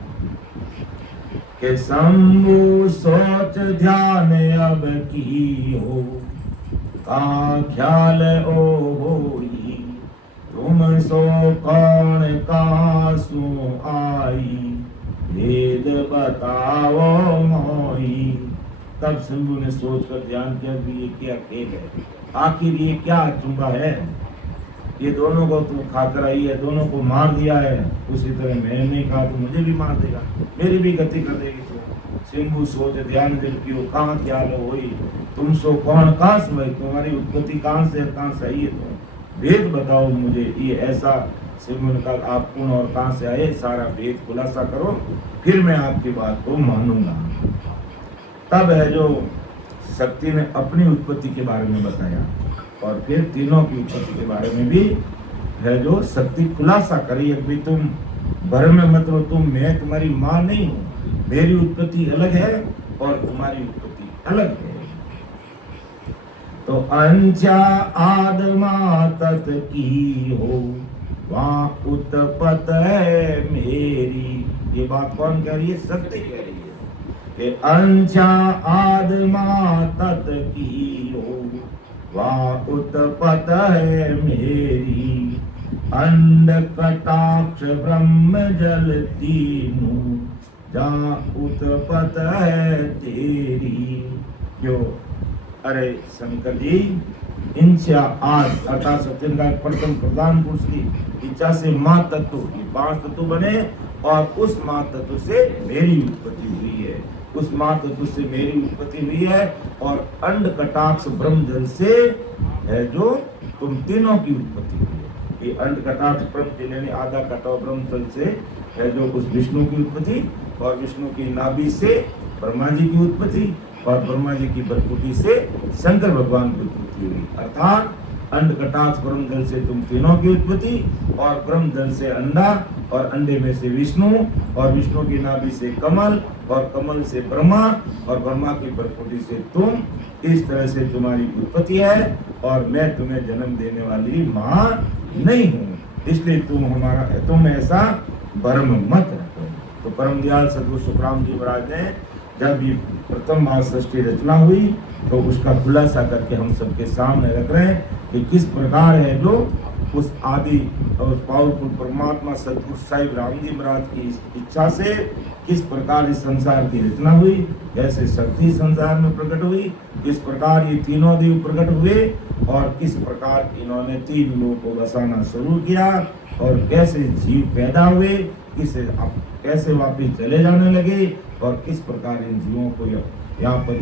कि शंभु सोच ध्यान अब की हो, का ख्याल ओ होई, तुम सो कौन का सो आई, भेद बताओ मोही। तब शंभु ने सोचकर ध्यान किया कि ये क्या खेल है, आखिर ये क्या अचंभा है। ये दोनों को तू खाकर आई है, दोनों को मार दिया है, उसी तरह मैंने नहीं कहा तो मुझे भी मार देगा, मेरी भी गति कर देगी तू। शंभु सोच ध्यान दिल की कहाँ क्या लो हुई, तुम सो कौन कहाँ से भाई, तुम्हारी उत्पत्ति कहाँ से आई है, तुम भेद बताओ मुझे। ये ऐसा शंभु ने कहा आप कौन और कहाँ से आए, सारा भेद खुलासा करो, फिर मैं आपकी बात को मानूंगा। तब है जो शक्ति ने अपनी उत्पत्ति के बारे में बताया और फिर तीनों की उत्पत्ति के बारे में भी है जो शक्ति खुलासा करी है। भी तुम भ्रम में मत रहो, मैं तुम्हारी माँ नहीं हूँ, मेरी उत्पत्ति अलग है और तुम्हारी उत्पत्ति अलग है। तो अंचा आदमा तत् की हो वहाँ उत्पत्त है मेरी। ये बात कौन कह रही है, शक्ति कह रही है कि अंचा आदमा तत् की हो वहाँ उत्पत्त है मेरी। अंड कटाक्ष ब्रह्म जल तीनों जहाँ उत्पत्त है तेरी। क्यों, अरे शंकर जी, इच्छा आज अर्थात सत्यनारायण का प्रथम प्रधान पुरुष की इच्छा से माँ तत्व की 5 तत्व बने और उस माँ तत्व से मेरी उत्पत्ति हुई है, उस माँ तत्व से मेरी उत्पत्ति हुई है। और अंड कटाक्ष ब्रह्म जल से है जो तुम तीनों की उत्पत्ति हुई है। ये अंड कटाक्ष ब्रह्म जल यानी आधा कटाव ब्रह्म जल से है जो उस विष्णु की उत्पत्ति, और विष्णु की नाभि से ब्रह्मा जी की उत्पत्ति, और ब्रह्मा जी की बरकुटी से शंकर भगवान की उत्पत्ति हुई। अर्थात अंड कटाक्ष ब्रह्म जल से तुम तीनों की उत्पत्ति, और ब्रह्म जल से अंडा, और अंडे में से विष्णु, और विष्णु की नाभि से कमल, और कमल से ब्रह्मा, और ब्रह्मा की बरकुटी से तुम। इस तरह से तुम्हारी उत्पत्ति है, और मैं तुम्हें जन्म देने वाली माँ नहीं हूँ, इसलिए तुम ऐसा भ्रम मत रखो। तो परम दयाल सदगुरु सुखराम जी महाराज ने जब ये प्रथम बार सृष्टि रचना हुई तो उसका खुलासा करके हम सबके सामने रख रहे हैं कि किस प्रकार है जो उस आदि और पावरफुल परमात्मा सदगुरु साहिब राम जी महाराज की इच्छा से किस प्रकार इस संसार की रचना हुई, कैसे शक्ति संसार में प्रकट हुई, किस प्रकार ये तीनों देव प्रकट हुए, और किस प्रकार इन्होंने 3 लोगों को बसाना शुरू किया, और कैसे जीव पैदा हुए, कैसे वापिस चले जाने लगे, और किस प्रकार इन जीवों को यहाँ पर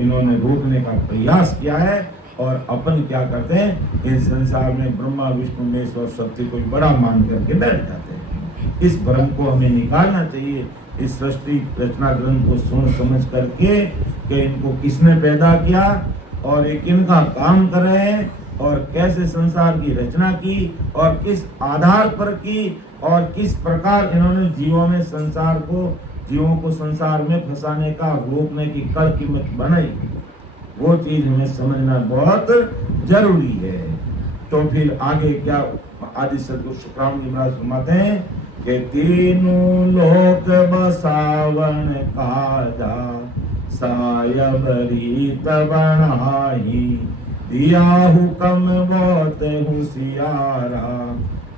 इन्होंने रोकने का प्रयास किया है। और अपन क्या करते हैं, इस संसार में ब्रह्मा विष्णु महेश्वर शक्ति को बड़ा मान करके बैठ जाते हैं। इस भ्रम को हमें निकालना चाहिए। इस सृष्टि रचना ग्रंथ को सोच समझ करके कि इनको किसने पैदा किया और ये किनका काम कर रहे हैं, और कैसे संसार की रचना की, और किस आधार पर की, और किस प्रकार इन्होंने जीवों को संसार में फंसाने का, रोकने की कड़ कीमत बनाई, वो चीज हमें समझना बहुत जरूरी है। तो फिर आगे क्या आदि सदगुरु सुखराम जी महाराज फरमाते हैं कि तीनों लोक बसावन काजा सायब रीत बनाई। दिया हुक्म बहुत होशियारा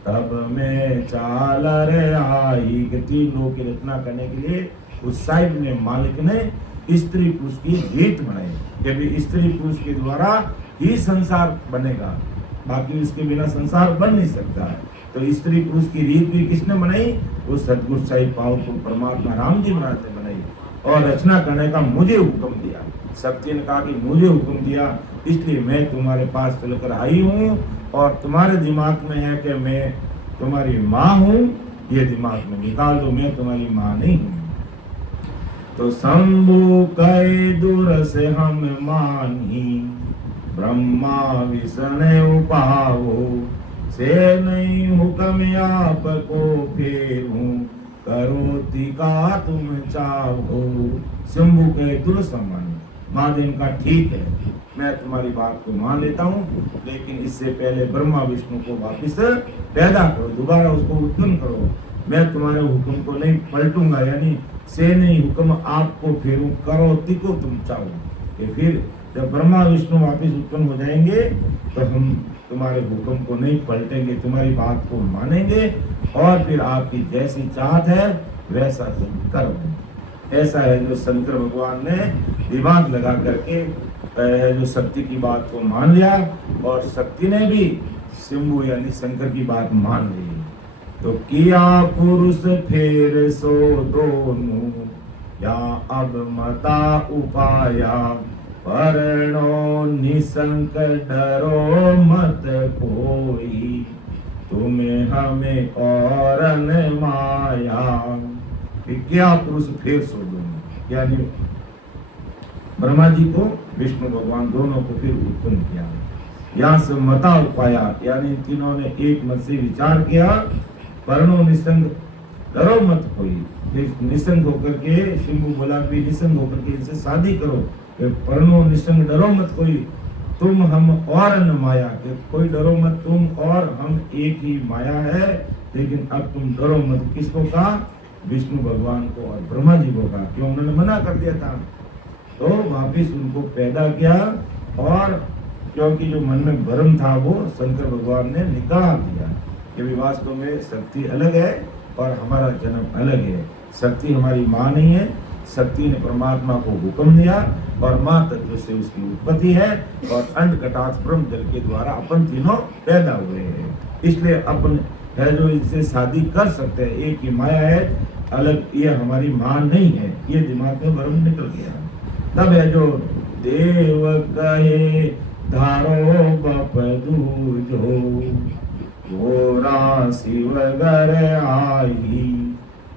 तब में चाल रे आई। कि 3 लोक की रचना करने के लिए उस साहिब ने, मालिक ने स्त्री पुरुष की रीत बनाई कि भी स्त्री पुरुष के द्वारा ही संसार बनेगा, बाकी उसके बिना संसार बन नहीं सकता है। तो स्त्री पुरुष की रीत भी किसने बनाई, वो सदगुरु साहिब पावरफुल परमात्मा राम जी महाराज ने बनाई, और रचना करने का मुझे हुक्म दिया। शक्ति ने कहा कि मुझे हुक्म दिया, इसलिए मैं तुम्हारे पास चलकर आई हूँ, और तुम्हारे दिमाग में है कि मैं तुम्हारी माँ हूँ, ये दिमाग में निकाल दो, मैं तुम्हारी माँ नहीं हूँ। तो शंभु कई दूर से हम मानी ब्रह्मा विष्णु उपावो से नहीं हुक्म आपको फेरू करोति का तुम चाहो। शंभु के दूर सम्मान महादेव का ठीक है, मैं तुम्हारी बात को मान लेता हूँ, लेकिन इससे पहले ब्रह्मा विष्णु को वापिस पैदा करो, दोबारा उसको उत्पन्न करो। मैं तुम्हारे हुक्म को नहीं पलटूंगा, यानी से नहीं हुक्म आपको फेरूं करो तिको तुम चाहो। कि फिर जब ब्रह्मा विष्णु वापिस उत्पन्न हो जाएंगे तो हम तुम्हारे हुक्म को नहीं पलटेंगे, तुम्हारी बात को मानेंगे, और फिर आपकी जैसी चाहत है वैसा तुम करो। ऐसा है जो शंकर भगवान ने दिमाग लगा करके जो शक्ति की बात को मान लिया, और शक्ति ने भी शंभु यानी शंकर की बात मान ली। तो किया पुरुष फेर सो दोनों, या अब मता उपाया, परनो निसंक डरो मत कोई, तुम्हें हमें और न माया। क्या पुरुष फेर सो दोनों, यानी ब्रह्मा जी को विष्णु भगवान दोनों को फिर उत्पन्न किया। यहाँ से मता उपाया, यानी तीनों ने एक मत से विचार किया। परनो निसंग डरो मत कोई, निसंग होकर के शंभु बोला भी निसंग होकर के इनसे शादी करो। परनो निसंग डरो मत कोई, तुम हम और न माया, कि कोई डरो मत, तुम और हम एक ही माया है, लेकिन अब तुम डरो मत। किसको कहा? विष्णु भगवान को और ब्रह्मा जी को कहा, क्यों? उन्होंने मना कर दिया था। तो वापिस उनको पैदा किया, और क्योंकि जो मन में भ्रम था वो शंकर भगवान ने निकाल दिया कि वास्तव में शक्ति अलग है और हमारा जन्म अलग है। शक्ति हमारी माँ नहीं है, शक्ति ने परमात्मा को हुक्म दिया और माँ तत्व से उसकी उत्पत्ति है, और अंड कटाक्ष ब्रह्म जल के द्वारा अपन तीनों पैदा हुए हैं। इसलिए अपन है जो इससे शादी कर सकते हैं, एक ही माया है, अलग ये हमारी माँ नहीं है। ये दिमाग में भ्रम निकल गया। तब है जो देव कहे धारो बप दूजो, गोरा शिव घर आई,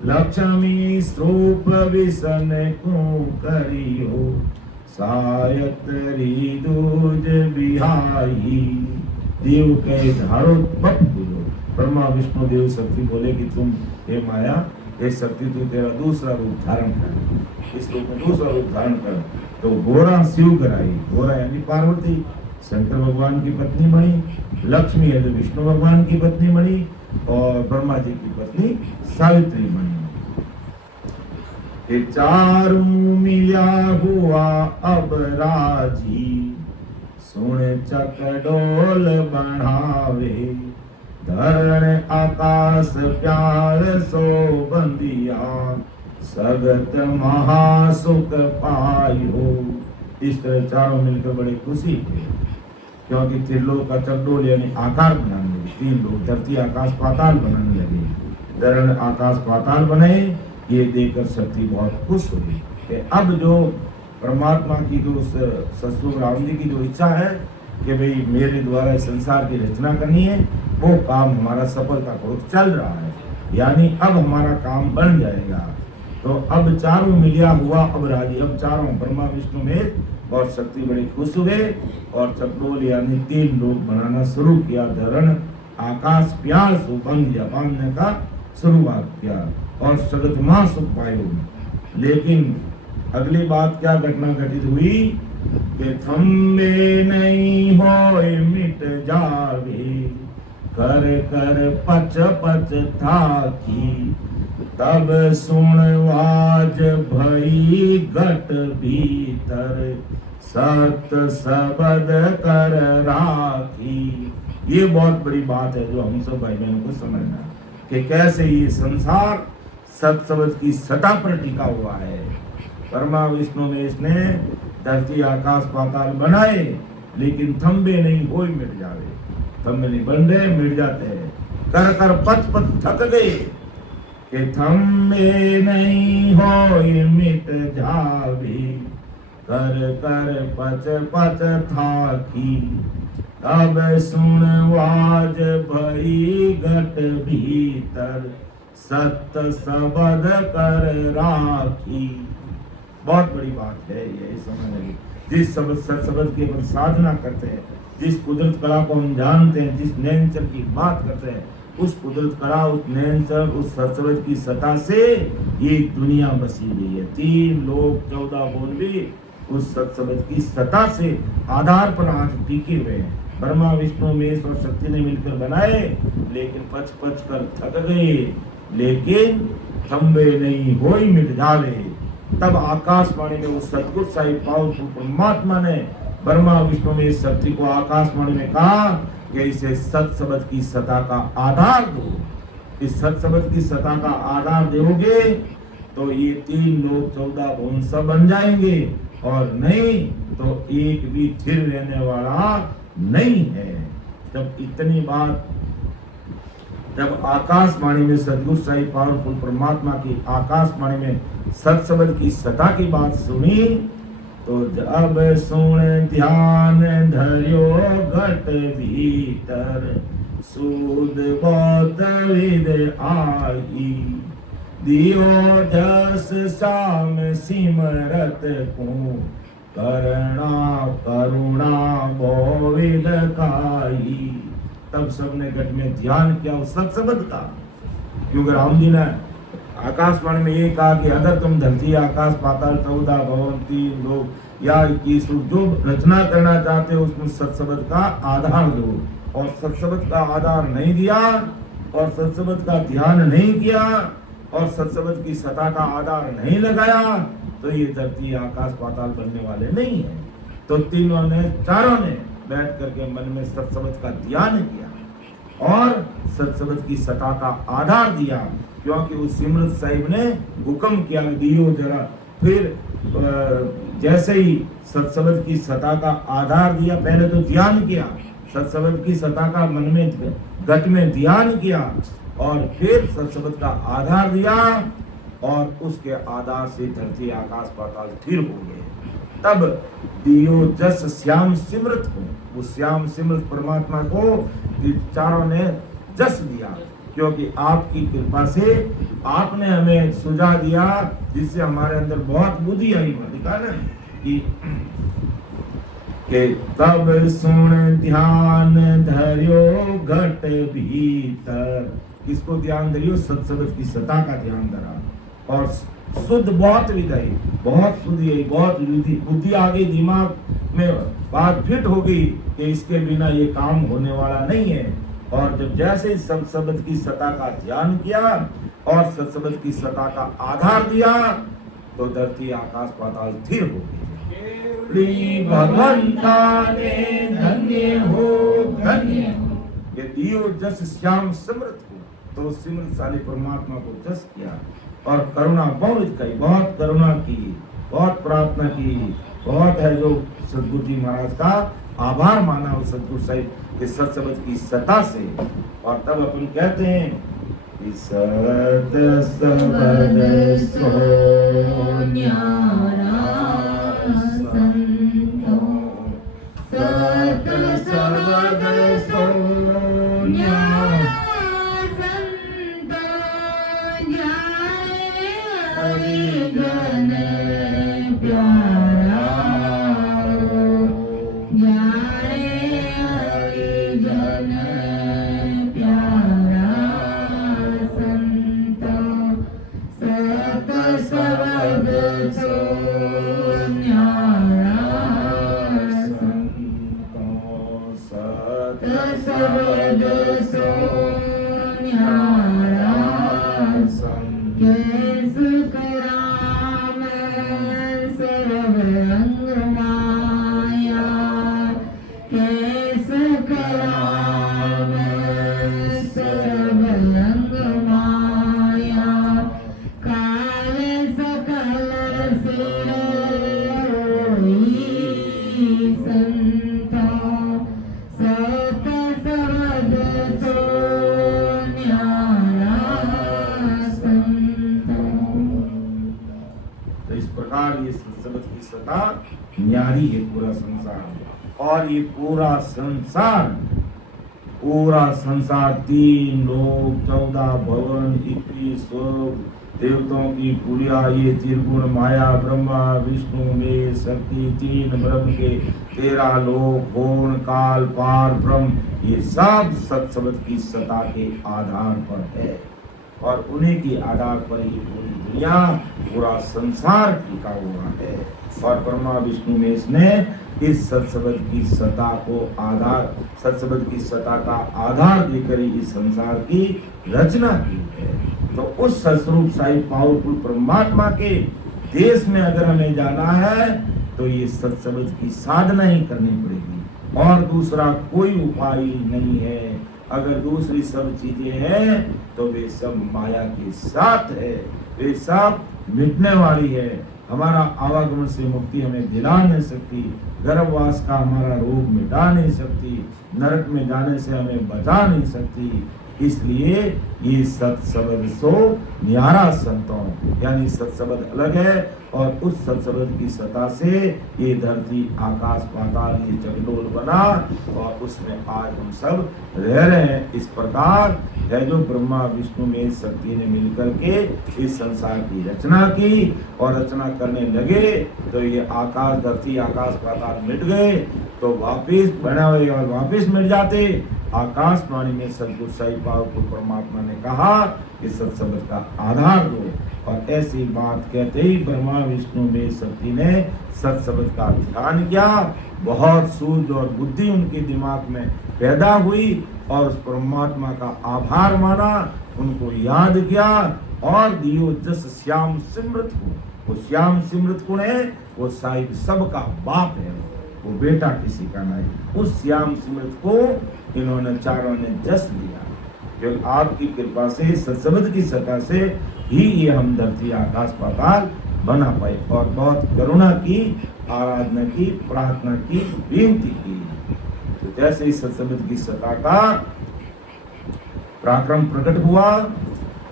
लक्ष्मी स्वरूप विसन को करियो, सायत्री दूज बिहाई। देव कहे धारो बप दूजो, ब्रह्मा विष्णु देव शक्ति बोले कि तुम हे माया, ये शक्ति तू तेरा दूसरा रूप धारण कर, इस रूप में दूसरा रूप धारण कर। तो गोरा शिव कराई, गोरा यानी पार्वती शंकर भगवान की पत्नी बनी, लक्ष्मी है जो विष्णु भगवान की पत्नी बनी, और ब्रह्मा जी की पत्नी सावित्री बनी। ये चारों मिला हुआ अब राजी, सुन चकडोल बढ़ावे, धरण आकाश प्यार सो बंदिया, सगत महासुख पायो। इस तरह चारों मिलकर बड़े खुशी थे, क्योंकि त्रिलोक का चकडोल यानी आकार बनाने लगे। तीन लोग धरती आकाश पाताल बनाने लगे, धरण आकाश पाताल बने। ये देखकर शक्ति बहुत खुश हुई कि अब जो परमात्मा की जो ससुर राम जी की जो इच्छा है कि भाई मेरे द्वारा संसार की रचना करनी है, वो काम हमारा सफलतापूर्वक चल रहा है, यानी अब हमारा काम बन जाएगा। तो अब चारों मिलिया हुआ अब राजी, अब चारों ब्रह्मा विष्णु में और शक्ति बड़ी खुश हुए, और चकडोल यानी तीन लोग बनाना शुरू किया। धरण आकाश प्यार सो बांधने का शुरुआत किया, और सगत मां सुख पायो। लेकिन अगली बात क्या घटना घटित हुई कि थम्बे नहीं होए मिट जावे, कर कर पच पच थाकी, तब सुन वाज भई घट भीतर, सत सबद कर राखी। ये बहुत बड़ी बात है जो हम सब भाई बहनों को समझना, कि कैसे ये संसार सत शब्द की सता पर टिका हुआ है। ब्रह्मा विष्णु ने इसने धरती आकाश पाताल बनाए, लेकिन थम्बे नहीं होए मिट जावे, थम्बे नहीं बन रहे मिट जाते हैं। कर कर पच पच थक गए कि थम्बे नहीं होए मिट जावे, कर कर पच पच थाकी, तब सुन वाज भई घट भीतर, सत सबद कर राखी। बहुत बड़ी बात है ये, समझ लगी। जिस शब्द सत शब्द की अपन साधना करते हैं, जिस कुदरत कला को हम जानते हैं, जिस नैनचर की बात करते हैं, उस कुदरत कला, उस नैनचर, उस सत शब्द की सता से ये दुनिया बसी हुई है। 3 लोग 14 बोल भी उस सत शब्द की सता से आधार पर आज टिके हुए हैं। ब्रह्मा विष्णु महेश और शक्ति ने मिलकर बनाए, लेकिन पच पच कर थक गए, लेकिन थम्बे नहीं होई मिट जावे। तब आकाशवाणी में उस सतगुरु साहिब पावरफुल परमात्मा ने ब्रह्मा विष्णु में इस शक्ति को आकाशवाणी में कहा कि इसे सत शब्द की सता का आधार दो। इस सत्सबद की सत्ता का आधार दोगे तो ये 3 लोक 14 भुवन सब बन जाएंगे, और नहीं तो एक भी स्थिर रहने वाला नहीं है। जब इतनी बात, जब आकाशवाणी में सदगुरु साहिब पावरफुल परमात्मा की आकाशवाणी में सत्सबद की सत्ता की बात सुनी, तो जब सुन ध्यान धर्यो घट भीतर सूद बहुत विद आई, दियो जस साम सिमरत को करुणा करुणा बहुविध खाई। तब सबने घट में ध्यान किया उस सत्सबद का, क्योंकि राम जी ने आकाशवाणी में ये कहा कि अगर तुम धरती आकाश पाताल 14 भवन 3 लोक या 21 जो रचना करना चाहते हो उसमें सत्सबद का आधार दो, और सत्सबद का आधार नहीं दिया और सत्सबद का ध्यान नहीं किया और सत्सबद की सत्ता का आधार नहीं लगाया तो ये धरती आकाश पाताल बनने वाले नहीं है। तो चारों ने बैठ करके मन में सत्सबद का ध्यान किया और सत्सबद की सत्ता का आधार दिया, क्योंकि उस सिमरत साहिब ने हुक्म किया दियो जरा। फिर जैसे ही सत्सबद की सत्ता का आधार दिया, पहले तो ध्यान किया, सत्सबद की सत्ता का मन में गट में ध्यान किया और फिर सत्सबद का आधार दिया और उसके आधार से धरती आकाश पाताल स्थिर हो गए। तब दियो जस श्याम सिमरत को, उस श्याम सिमरत परमात्मा को चारों ने जस दिया, क्योंकि आपकी कृपा से आपने हमें सुझाव दिया जिससे हमारे अंदर बहुत बुद्धि आई। दिखा ना कि तब सुन ध्यान धर्यो घट भीतर, किसको ध्यान धरियो? सत्सबद की सत्ता का ध्यान धरा और शुद्ध बहुत विदाई, बहुत शुद्धि आई, बहुत बुद्धि आ गई, दिमाग में बात फिट हो गई कि इसके बिना ये काम होने वाला नहीं है। और जब जैसे सत्सबद की सत्ता का ध्यान किया और सत्सबद की सत्ता का आधार दिया तो धरती आकाश पाताल स्थिर हो गई। भगवंता ने धन्य हो धन्य हो, ये दियो जस श्याम सिमरत हो, तो सिमरतशाली परमात्मा को जस किया और करुणा बहुत कही, बहुत करुणा की, बहुत प्रार्थना की, बहुत है जो सदगुरु जी महाराज का आभार माना उस सदगुरु साहिब के सत्सबद की सत्ता से। और तब अपन कहते हैं कि सत्सबद सो न्यारा संतो, सत्सबद सो न्यारा संतो, न्यारे हरिजन प्यारा, न्यारे हरिजन प्यारा संतो, सत्सबद सो न्यारा संतो, सत्सबद सो न्यारा संतो, सुख राम सर्व रंग माया, सुख राम सर्व रंग माया, काल सकल सिर संतो, सत्सबद सो न्यारा संतो। तो इस प्रकार ये सत्सबद की सत्ता न्यारी है पूरा संसार, और ये पूरा संसार 3 लोक 14 भवन 21 देवताओं की पूरिया, ये त्रिगुण माया ब्रह्मा विष्णु में शक्ति 3 ब्रह्म के 13 लोक होण काल पार ब्रह्म, ये सब सत्सबद की सत्ता के आधार पर है और उन्हीं के आधार पर ये पूरी दुनिया पूरा संसार टिका हुआ है। और ब्रह्मा विष्णु में इसने इस सत्सबद की सत्ता को आधार, सत्सबद की सत्ता का आधार देकर इस संसार की रचना की है। तो उस सतस्वरूप साहिब पावरफुल परमात्मा के देश में अगर हमें जाना है तो ये सत्सबद की साधना ही करनी पड़ेगी और दूसरा कोई उपाय नहीं है। अगर दूसरी सब चीजें हैं तो वे सब माया के साथ है, वे सब मिटने वाली है। हमारा आवागमन से मुक्ति हमें दिला नहीं सकती, गर्भवास का हमारा रोग मिटा नहीं सकती, नरक में जाने से हमें बचा नहीं सकती। इसलिए ये सत्सबद सो न्यारा संतों, यानी सत्सबद अलग है और उस सत्सबद की सत्ता से ये धरती आकाश पाताल ये चकडोल बना और उसमें आज हम सब रह रहे हैं। इस प्रकार है जो ब्रह्मा विष्णु में शक्ति ने मिलकर के इस संसार की रचना की और रचना करने लगे तो ये आकाश धरती आकाश पाताल मिट गए तो वापिस बने हुए और वापिस मिट जाते। आकाशवाणी में सदगुरु साईं पावरफुल परमात्मा ने कहा कि सत्सबद का आधार दो, और ऐसी बात कहते ही ब्रह्मा विष्णु में शक्ति ने सत्सबद का ध्यान किया। बहुत सूझ और बुद्धि उनके दिमाग में पैदा हुई और उस परमात्मा का आभार माना, उनको याद किया और दियो जस श्याम सिमृत को। वो श्याम सिमृत कौन है? वो साहिब सबका बाप है, वो बेटा किसी का नहीं। उस श्याम सिमृत को इन्होंने चारों ने जस दिया। जो आपकी कृपा से सत्सबद की सत्ता से ही ये हम धरती आकाश पाताल बना पाए और बहुत करुणा की, आराधना की, प्रार्थना की, विनती की। तो जैसे इस सत्सबद की सत्ता का पराक्रम प्रकट हुआ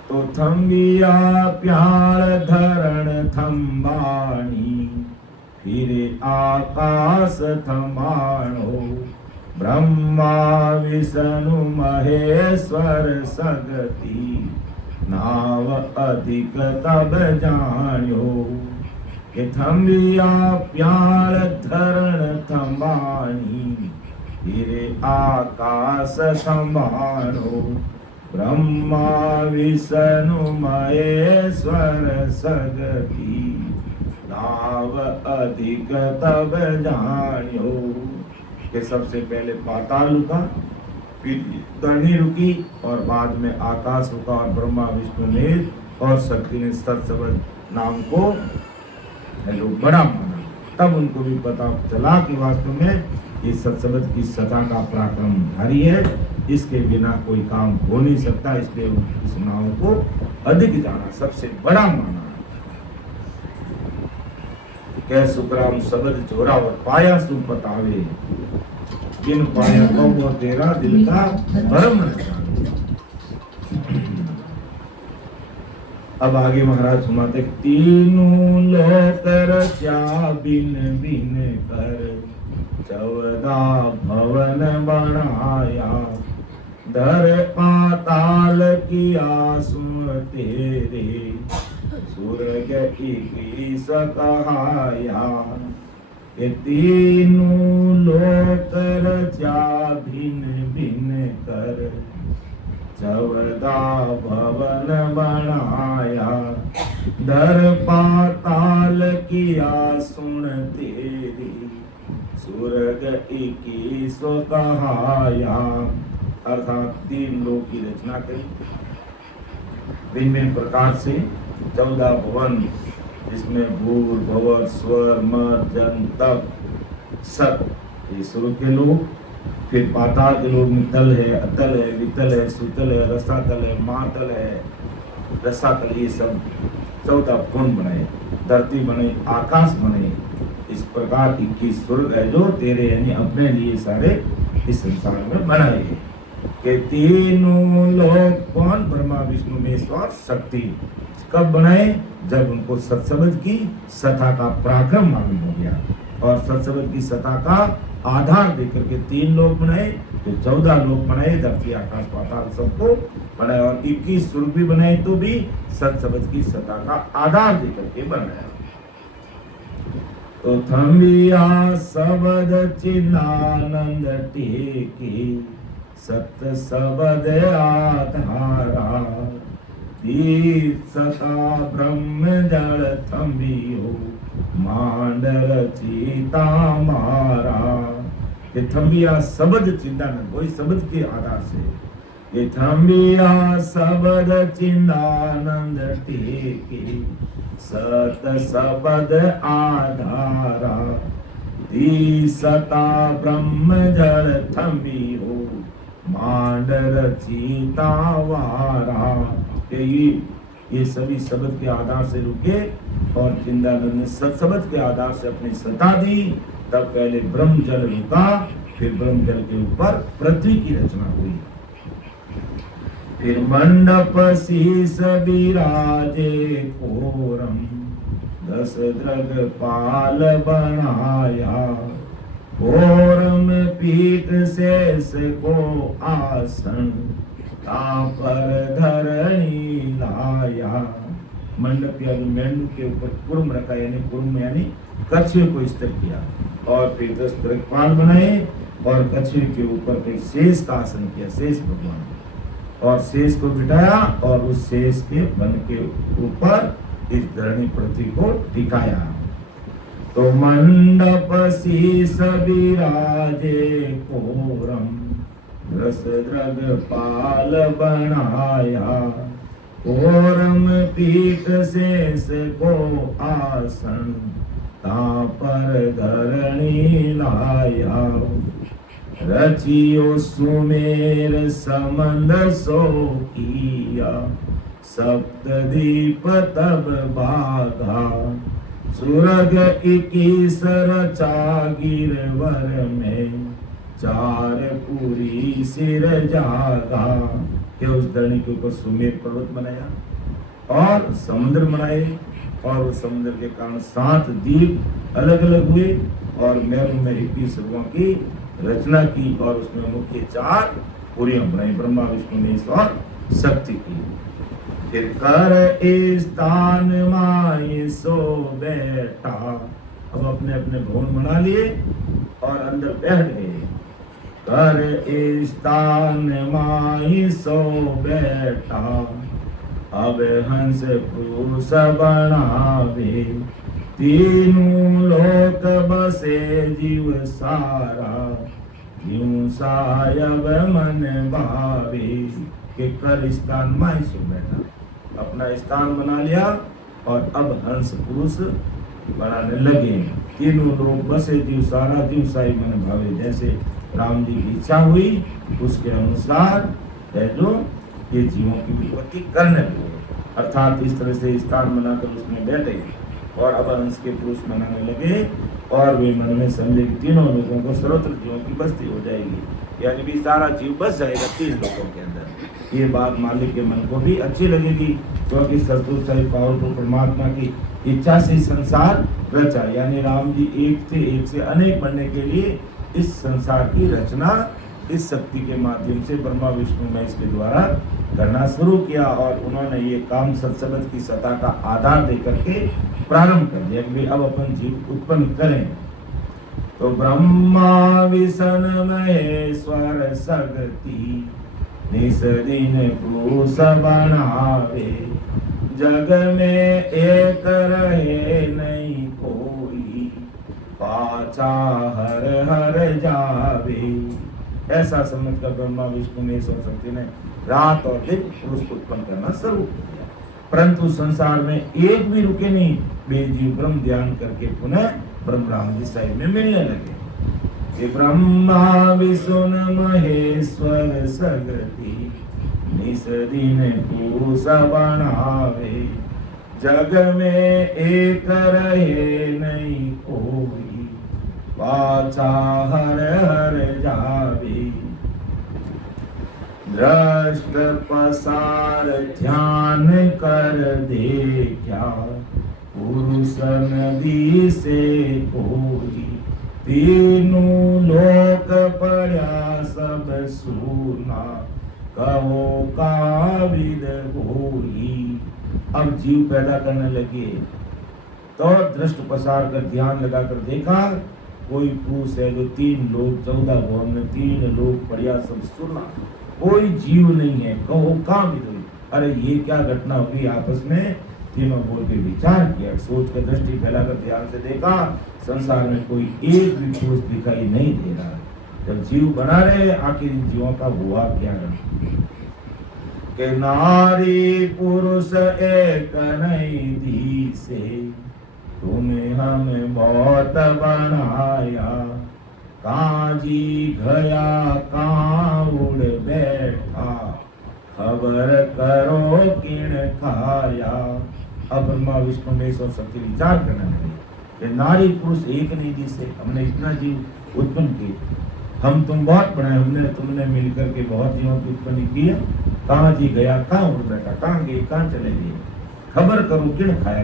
तो थम्बिया प्याल धरण थम्बाणी, फिर आकाश थमाणो, ब्रह्मा विष्णु महेश्वर सगति, नाव अधिक तब जान्यो। कि थम्बिया प्याल धरण थम्बाणी, फिर आकाश थमाणो, ब्रह्मा विष्णु महेश्वर सगति, नाव अधिक तब जान्यो। कि सबसे पहले पाताल रुका, फिर धरणी रुकी और बाद में आकाश रुका और ब्रह्मा विष्णु ने और शक्ति ने सत्सबद नाम को बड़ा माना। तब उनको भी पता चला कि वास्तव में ये सत्सबद की सत्ता का पराक्रम भारी है, इसके बिना कोई काम हो नहीं सकता। इसलिए इस नाम को अधिक जाना, सबसे बड़ा माना। कै सुखराम सबद जोरावर पाया सुपत आवे, जिन पाया को वो तेरा दिल का भरम न जाने। अब आगे महाराज सुनाते, तीनों लोक रचा बिन बिन कर, 14 भवन बनाया, धर पाताल किया सुन तेरे, स्वर्ग 21 कहाया। ये तीनों लोक रचा भिन भिन कर, 14 भवन बनाया, धर पाताल किया सुन तेरी, स्वर्ग 21 कहाया। अर्थात 3 लोक की रचना करी, भिन्न प्रकार से 14 भवन, जिसमें भूर भवर स्वर मर जन तप सत ये स्वर्ग के लोग, फिर पाताल के लोग में तल है, अतल है, वितल है, सुतल है, रसातल है, महातल है, रसातल, ये सब 14 भवन बनाए, धरती बने, आकाश बने। इस प्रकार 21 स्वर्ग है जो तेरे यानी अपने लिए सारे इस संसार में बनाए। के तीनों लोग कौन? ब्रह्मा विष्णु महेश्वर शक्ति। कब बनाए? जब उनको सत्सबद की सत्ता का पराक्रम मालूम हो गया और सत्सबद की सत्ता का आधार देकर के 3 लोग बनाए, तो 14 लोग बनाए, धरती आकाश पाताल सबको बनाए और 21 स्वर्ग भी बनाए, तो भी सत्सबद की सत्ता का आधार देकर के बनाया। तो थम्बिया सबद चिन्नानंद टेके, सत्य सबद आधारा, सता ब्रह्म जड़ थम्बियो, मांडर चीता मारा। ये थम्बिया सबद चिन्नानंद, वही सबद के आधार से ये थम्बिया सबद चिन्नानंद टेके, सत सबद आधारा, सता ब्रह्म जड़ थम्बियो, मांड रचीता वारा। कि ये सभी शब्द के आधार से रुके और वृंदावन ने शब्द के आधार से अपनी सत्ता दी। तब पहले ब्रह्म जल रुका, फिर ब्रह्म जल के ऊपर पृथ्वी की रचना हुई। फिर मंडप शीस विराजे कोरम, 10 द्रग पाल बनाया। कोरम पीठ शेष को आसन, पर धरणी लाया। मंडप या मेंढू के ऊपर कुर्म रखा, यानी कुर्म यानी कछुए को स्थिर किया। और फिर 10 द्रगपाल बनाए और कछुए के ऊपर फिर शेष का आसन किया, शेष भगवान, और शेष को बिठाया और उस शेष के बन के ऊपर इस धरणी पृथ्वी को टिकाया। तो मंडप शीस विराजे कोरम, 10 द्रगपाल बनाया। कोरम पीठ शेष को आसन, पर धरणी लाया। रचियो सुमेर समंद सो किया, सप्तदीप तब बाधा। सुरग 21 रचा गिरवर में, 4 पूरी सिर जागा। के उस धरणी के ऊपर सुमेर पर्वत बनाया और समुद्र बनाए, और उस समुद्र के कारण 7 द्वीप अलग अलग हुए, और मेरु में 21 सर्गों की रचना की, और उसमें मुख्य 4 पुरियां बनाई, ब्रह्मा विष्णु महेश और शक्ति की। फिर कर स्थान माई सो बैठा। अब अपने अपने भवन बना लिए और अंदर बैठ गए। कर स्थान माई सो बैठा, अब हंस पुरुष बनावे। तीनों लोक बसे जीव सारा, यूं सायब मन भावे। के कर स्थान माई सो बैठा, अपना स्थान बना लिया और अब हंस पुरुष बनाने लगे। तीनों लोग बसे जीव सारा, जीव साई मन भावे। जैसे राम जी की इच्छा हुई उसके अनुसार है जो ये जीवों की विपत्ति करने लगे। अर्थात इस तरह से स्थान बनाकर उसमें बैठे और अब हंस के पुरुष बनाने लगे, और वे मन में समझे कि तीनों लोगों को सर्वत्र जीवों की बस्ती हो जाएगी, यानी भी सारा जीव बस जाएगा 3 लोगों के अंदर। ये बात मालिक के मन को भी अच्छी लगेगी, क्योंकि सतगुरु साहिब पावरफुल परमात्मा की इच्छा से संसार रचा, यानी राम जी एक से अनेक बनने के लिए इस संसार की रचना इस शक्ति के माध्यम से ब्रह्मा विष्णु महेश के द्वारा करना शुरू किया। और उन्होंने ये काम सत्संग की सत्ता का आधार देकर के प्रारंभ कर दिया कि अब अपन जीव उत्पन्न करें। तो ब्रह्मा विष्णु महेश्वर शक्ति, निस दिन पुरुष बनावे। जग में एक रहे नहीं कोई, पाछा हर हर जावे। ऐसा समझ कर ब्रह्मा विष्णु महेश और शक्ति ने रात और दिन पुरुष उत्पन्न करना शुरू किया, परंतु संसार में एक भी रुके नहीं। वे जीव ब्रह्म ध्यान करके पुनः ब्रह्म राम जी साहिब में मिलने लगे। ये ब्रह्मा विष्णु महेश्वर शक्ति, निस दिन पुरुष बनावे। जग में एक रहे नहीं कोई, पाछा हर हर जावे। दृष्ट पसार ध्यान कर देखा, पुरुष नदी से कोई। तीनों लोक पड़ा सब सुना, कहो का विद होई। अब जीव पैदा करने लगे तो दृष्ट पसार कर ध्यान लगाकर देखा, कोई पुरुष है जो 3 लोग 14 भवन में 3 लोग पढ़िया सब सुना, कोई जीव नहीं है, कहो कहाँ भी नहीं। अरे ये क्या घटना हुई, आपस में तीनों बोल के विचार किया, सोच कर दृष्टि फैलाकर ध्यान से देखा, संसार में कोई एक भी पुरुष दिखाई नहीं दे रहा। जब जीव बना रहे आखिर इन जीवों का हुआ क्या के नारी पुरुष एक नहीं दी से, तुम्हें हमें बहुत बनाया। काजी गया कहाँ उड़ बैठा, खबर करो किण खाया। अब ब्रह्मा विष्णु महेश और शक्ति विचार करने लगे कि नारी पुरुष एक निधि से हमने इतना जीव उत्पन्न किए, हम तुम बहुत बड़े, हमने तुमने मिलकर के बहुत जीवों की उत्पन्न की है। कहाँ जी गया कहाँ उड़ बैठा, कहाँ गए कहाँ चले गए, खबर करो किण खाया,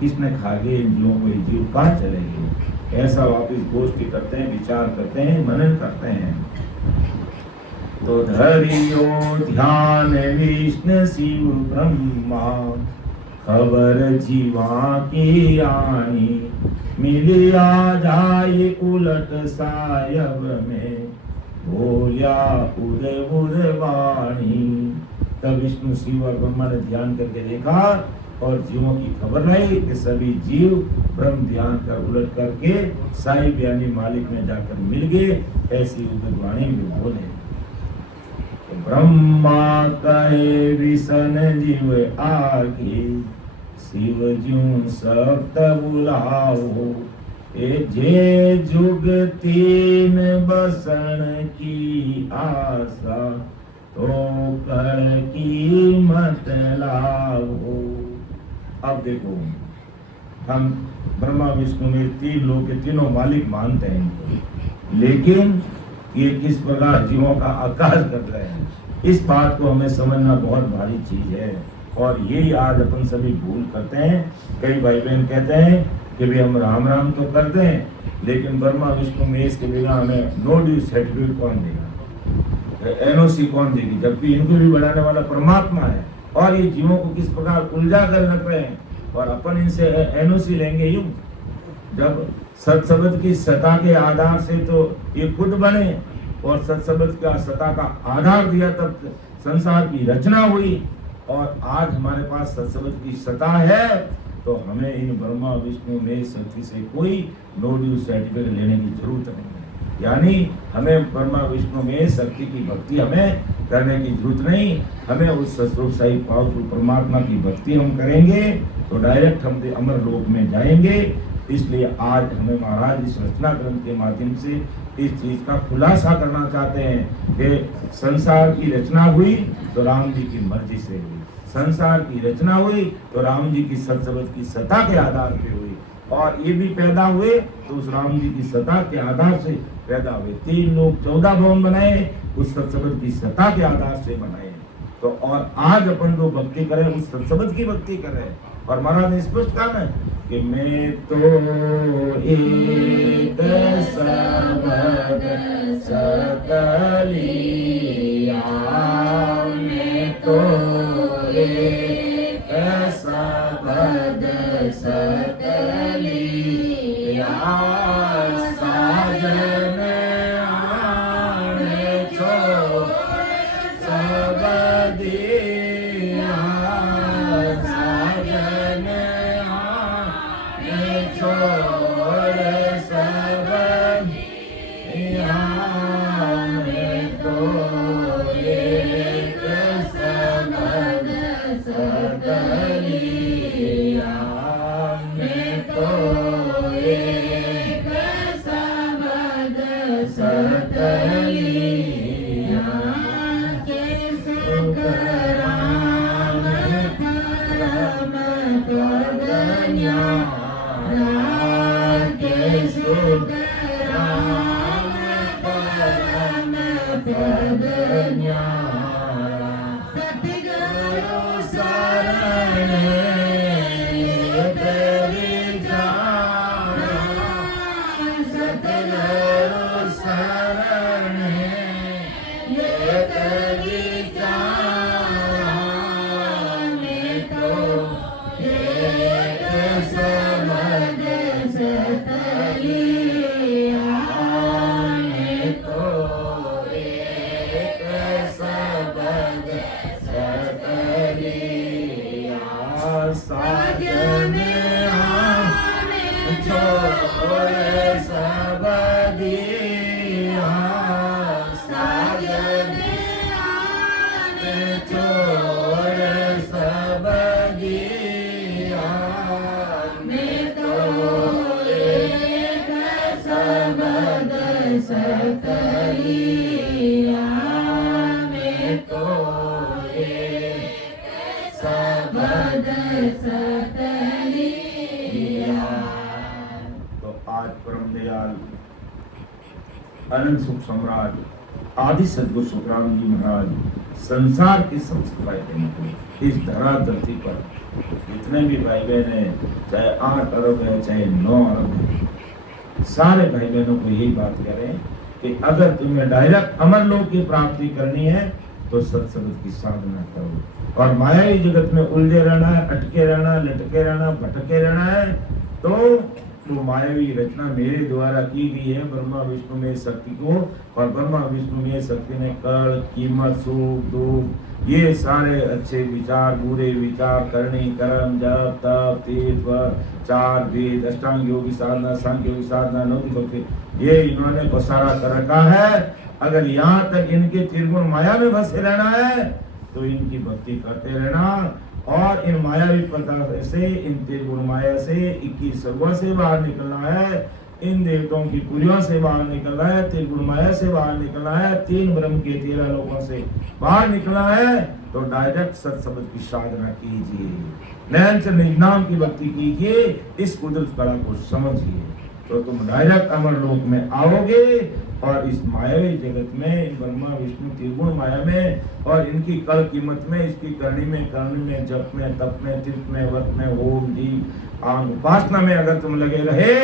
किसने खा गए इन जीवों को, ये जीव कहाँ चले गए। ऐसा वापिस गोष्ठी करते हैं, विचार करते हैं, मनन करते हैं। तो धरियो ध्यान विष्णु शिव ब्रह्मा, खबर जीवा की आनी, मिलिया जाए उलट सायब में, बोलिया उदय उदय वाणी। तब विष्णु शिव और ब्रह्मा ने ध्यान करके देखा और जीवों की खबर लाई कि सभी जीव ब्रह्म ध्यान कर उलट करके साहिब यानी मालिक में जाकर मिल गए। ऐसी उदय वाणी में बोले। ब्रह्मा कहे विसन जीव आगे, शिव ज्यों सप्त बुलाओ, ए जे जुग तीन बसन की आशा, तो कर की मत लाओ। अब देखो, हम ब्रह्मा विष्णु में तीन लोग के तीनों मालिक मानते हैं, लेकिन ये किस प्रकार जीवों का आकाश कर रहे हैं, इस बात को हमें समझना बहुत भारी चीज है। और यही आज अपन सभी भूल करते हैं। कई भाई बहन कहते हैं कि भाई हम राम राम तो करते हैं, लेकिन ब्रह्मा विष्णु महेश के बिना हमें नो ड्यू सर्टिफिकेट कौन देगा, एनओसी कौन देगी, जबकि इनको भी बढ़ाने वाला परमात्मा है। और ये जीवों को किस प्रकार उलझा कर रख रहे हैं, और अपन इनसे एनओसी लेंगे यूं। जब सत्सबद की सत्ता के आधार से तो ये खुद बने, और सत्सबद का सत्ता का आधार दिया तब संसार की रचना हुई। और आज हमारे पास सत्सबद की सत्ता है, तो हमें इन ब्रह्मा विष्णु महेश शक्ति से कोई नो ड्यू सर्टिफिकेट लेने की जरूरत नहीं है। यानी हमें ब्रह्मा विष्णु महेश शक्ति की भक्ति हमें करने की जरूरत नहीं। हमें उस सस्वरूप साई पावरफुल परमात्मा की भक्ति हम करेंगे तो डायरेक्ट हम अमर लोक में जाएंगे। इसलिए आज हमें महाराज इस रचना ग्रंथ के माध्यम से इस चीज का खुलासा करना चाहते हैं कि संसार की रचना हुई तो राम जी की मर्जी से हुई, संसार की रचना हुई तो राम जी की सत्सबद की सत्ता के आधार पे हुई, और ये भी पैदा हुए तो उस राम जी की सत्ता के आधार से पैदा हुए। तीन लोग 14 भवन बनाए, उस सत्सबद की सत्ता के आधार से बनाए। तो और आज अपन जो भक्ति करें उस सत्सबद की भक्ति करें। और महाराज ने स्पष्ट कहा ना कि मैं तो एक सबद सकलिया, मैं तो एक सबद सकलिया, साजन आने छोड़ सबदिया, साजन आने छोड़ सबदिया, मैं तो एक सबद सकलिया, मैं तो एक सबद सकलिया, के सुख राम करम कगन्या। आज परम दयाल अनंत सुख सम्राट आदि सदगुरु सुखराम जी महाराज संसार के सबसे भाई बहनों को इस धरा धरती पर जितने भी भाई बहन है, चाहे 8 अरब है चाहे 9 अरब है, सारे भाई बहनों को यही बात करें कि अगर तुम्हें डायरेक्ट अमर लोक की प्राप्ति करनी है तो सत्संग की साधना करो। और मायावी जगत में उलझे रहना है, अटके रहना, लटके रहना, भटके रहना है, तो मायावी रचना मेरे द्वारा की गई है ब्रह्मा विष्णु में शक्ति को, और ब्रह्मा विष्णु में शक्ति ने कल कीमत सुख दुख ये सारे अच्छे विचार बुरे विचार करनी कर्म जप तप तीर्थ चार वेद अष्टांग योगी साधना सांख्य योगी साधना नौकी भक्ति ये इन्होंने बसारा कर रखा है। अगर यहाँ तक इनके त्रिगुण माया में फंसे रहना है तो इनकी भक्ति करते रहना, और इन मायावी पदार्थ से इन त्रिगुण माया से 21 सर्वों से बाहर निकलना है, इन देवताओं की पुरियों से बाहर निकलना है, त्रिगुण माया से बाहर निकलना है, 3 ब्रह्म के 13 लोकों से बाहर निकलना है, तो डायरेक्ट सत्संग की साधना कीजिए, नैन से निज नाम की भक्ति कीजिए, इस कुदरत कला को समझिए, तो तुम डायरेक्ट अमर लोक में आओगे। और इस मायावी जगत में इन ब्रह्मा विष्णु त्रिगुण माया में और इनकी कल कीमत में, इसकी करनी में जप में तप में तीर्थ में व्रत में ओम जी उपासना में अगर तुम लगे रहे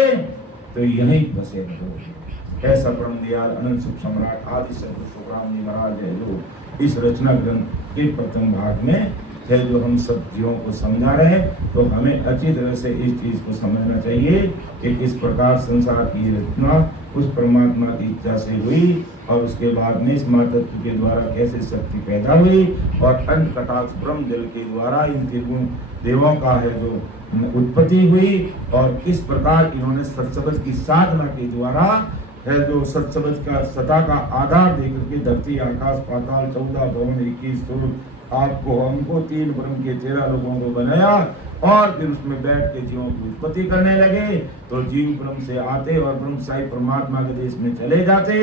तो यहीं बसे रहो। ऐसा परम दयाल अनंत सुख सम्राट आदि सदगुरु सुखराम जी महाराज है जो इस रचना ग्रंथ के प्रथम भाग में है, जो हम सब जीवों को समझा रहे हैं, तो हमें अच्छी तरह से इस चीज को समझना चाहिए कि किस प्रकार संसार की रचना उस परमात्मा की इच्छा से हुई, और उसके बाद में इस मातृत्व के द्वारा कैसे शक्ति पैदा हुई, और अंत कटाक्ष ब्रह्म जल के द्वारा इन त्रिगुण देवों का है जो उत्पत्ति हुई, और किस प्रकार इन्होंने सत्संग की साधना के द्वारा है जो सत्संग का सता का आधार देकर के धरती आकाश पाताल 14 भवन 21 सूर्य आपको हमको 3 ब्रह्म के 13 लोगों को बनाया, और फिर उसमें बैठ के जीवों की उत्पत्ति करने लगे, तो जीव ब्रह्म से आते और ब्रह्म साई परमात्मा के देश में चले जाते,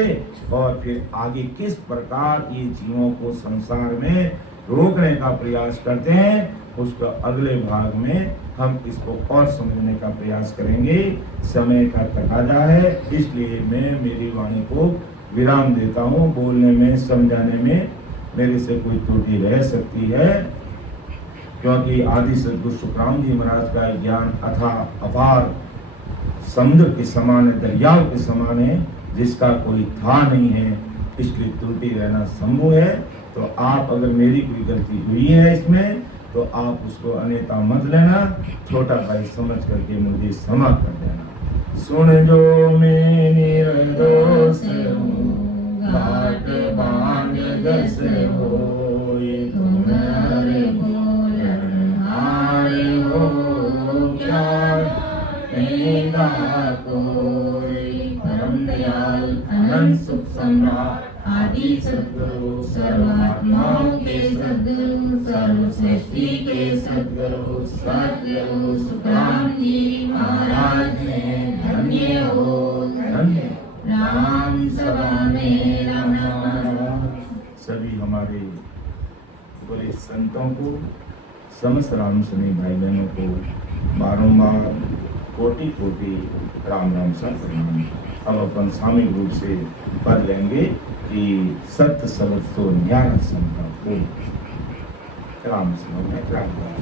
और फिर आगे किस प्रकार ये जीवों को संसार में रोकने का प्रयास करते हैं, उसका अगले भाग में हम इसको और समझने का प्रयास करेंगे। समय का तकाजा है, इसलिए मैं मेरी वाणी को विराम देता हूँ। बोलने में समझाने में मेरे से कोई त्रुटि रह सकती है, क्योंकि आदि सदगुरु सुखराम जी महाराज का ज्ञान अथाह अपार समुद्र के समान है, दरियाओं के समान है, जिसका कोई था नहीं है, इसलिए त्रुटि रहना संभव है। तो आप अगर मेरी कोई गलती हुई है इसमें तो आप उसको अन्यथा मत लेना, छोटा भाई समझ करके मुझे क्षमा कर देना। सुन जो मैं निर्दोष हूँ घाट बांध गस होए, तुम हरे बोलन हारे हो क्या तेरा कोई। परम दयाल अनंत सुख सम्राट आदि सद्गुरु सर्वात्माओं के सद्गुरु सर्व सृष्टि के सद्गुरु सद्गुरु सुखराम जी महाराज ने धन्य हो धन्य राम सभा में राम नाम। सभी हमारे बड़े संतों को समस्त राम सुनी भाई बहनों को बारंबार कोटि कोटि राम राम सत्प्रणाम। अब अपन सामूहिक रूप से पढ़ लेंगे कि सत्य सबद तो न्याय संकल्प राम सुनो में राम राम।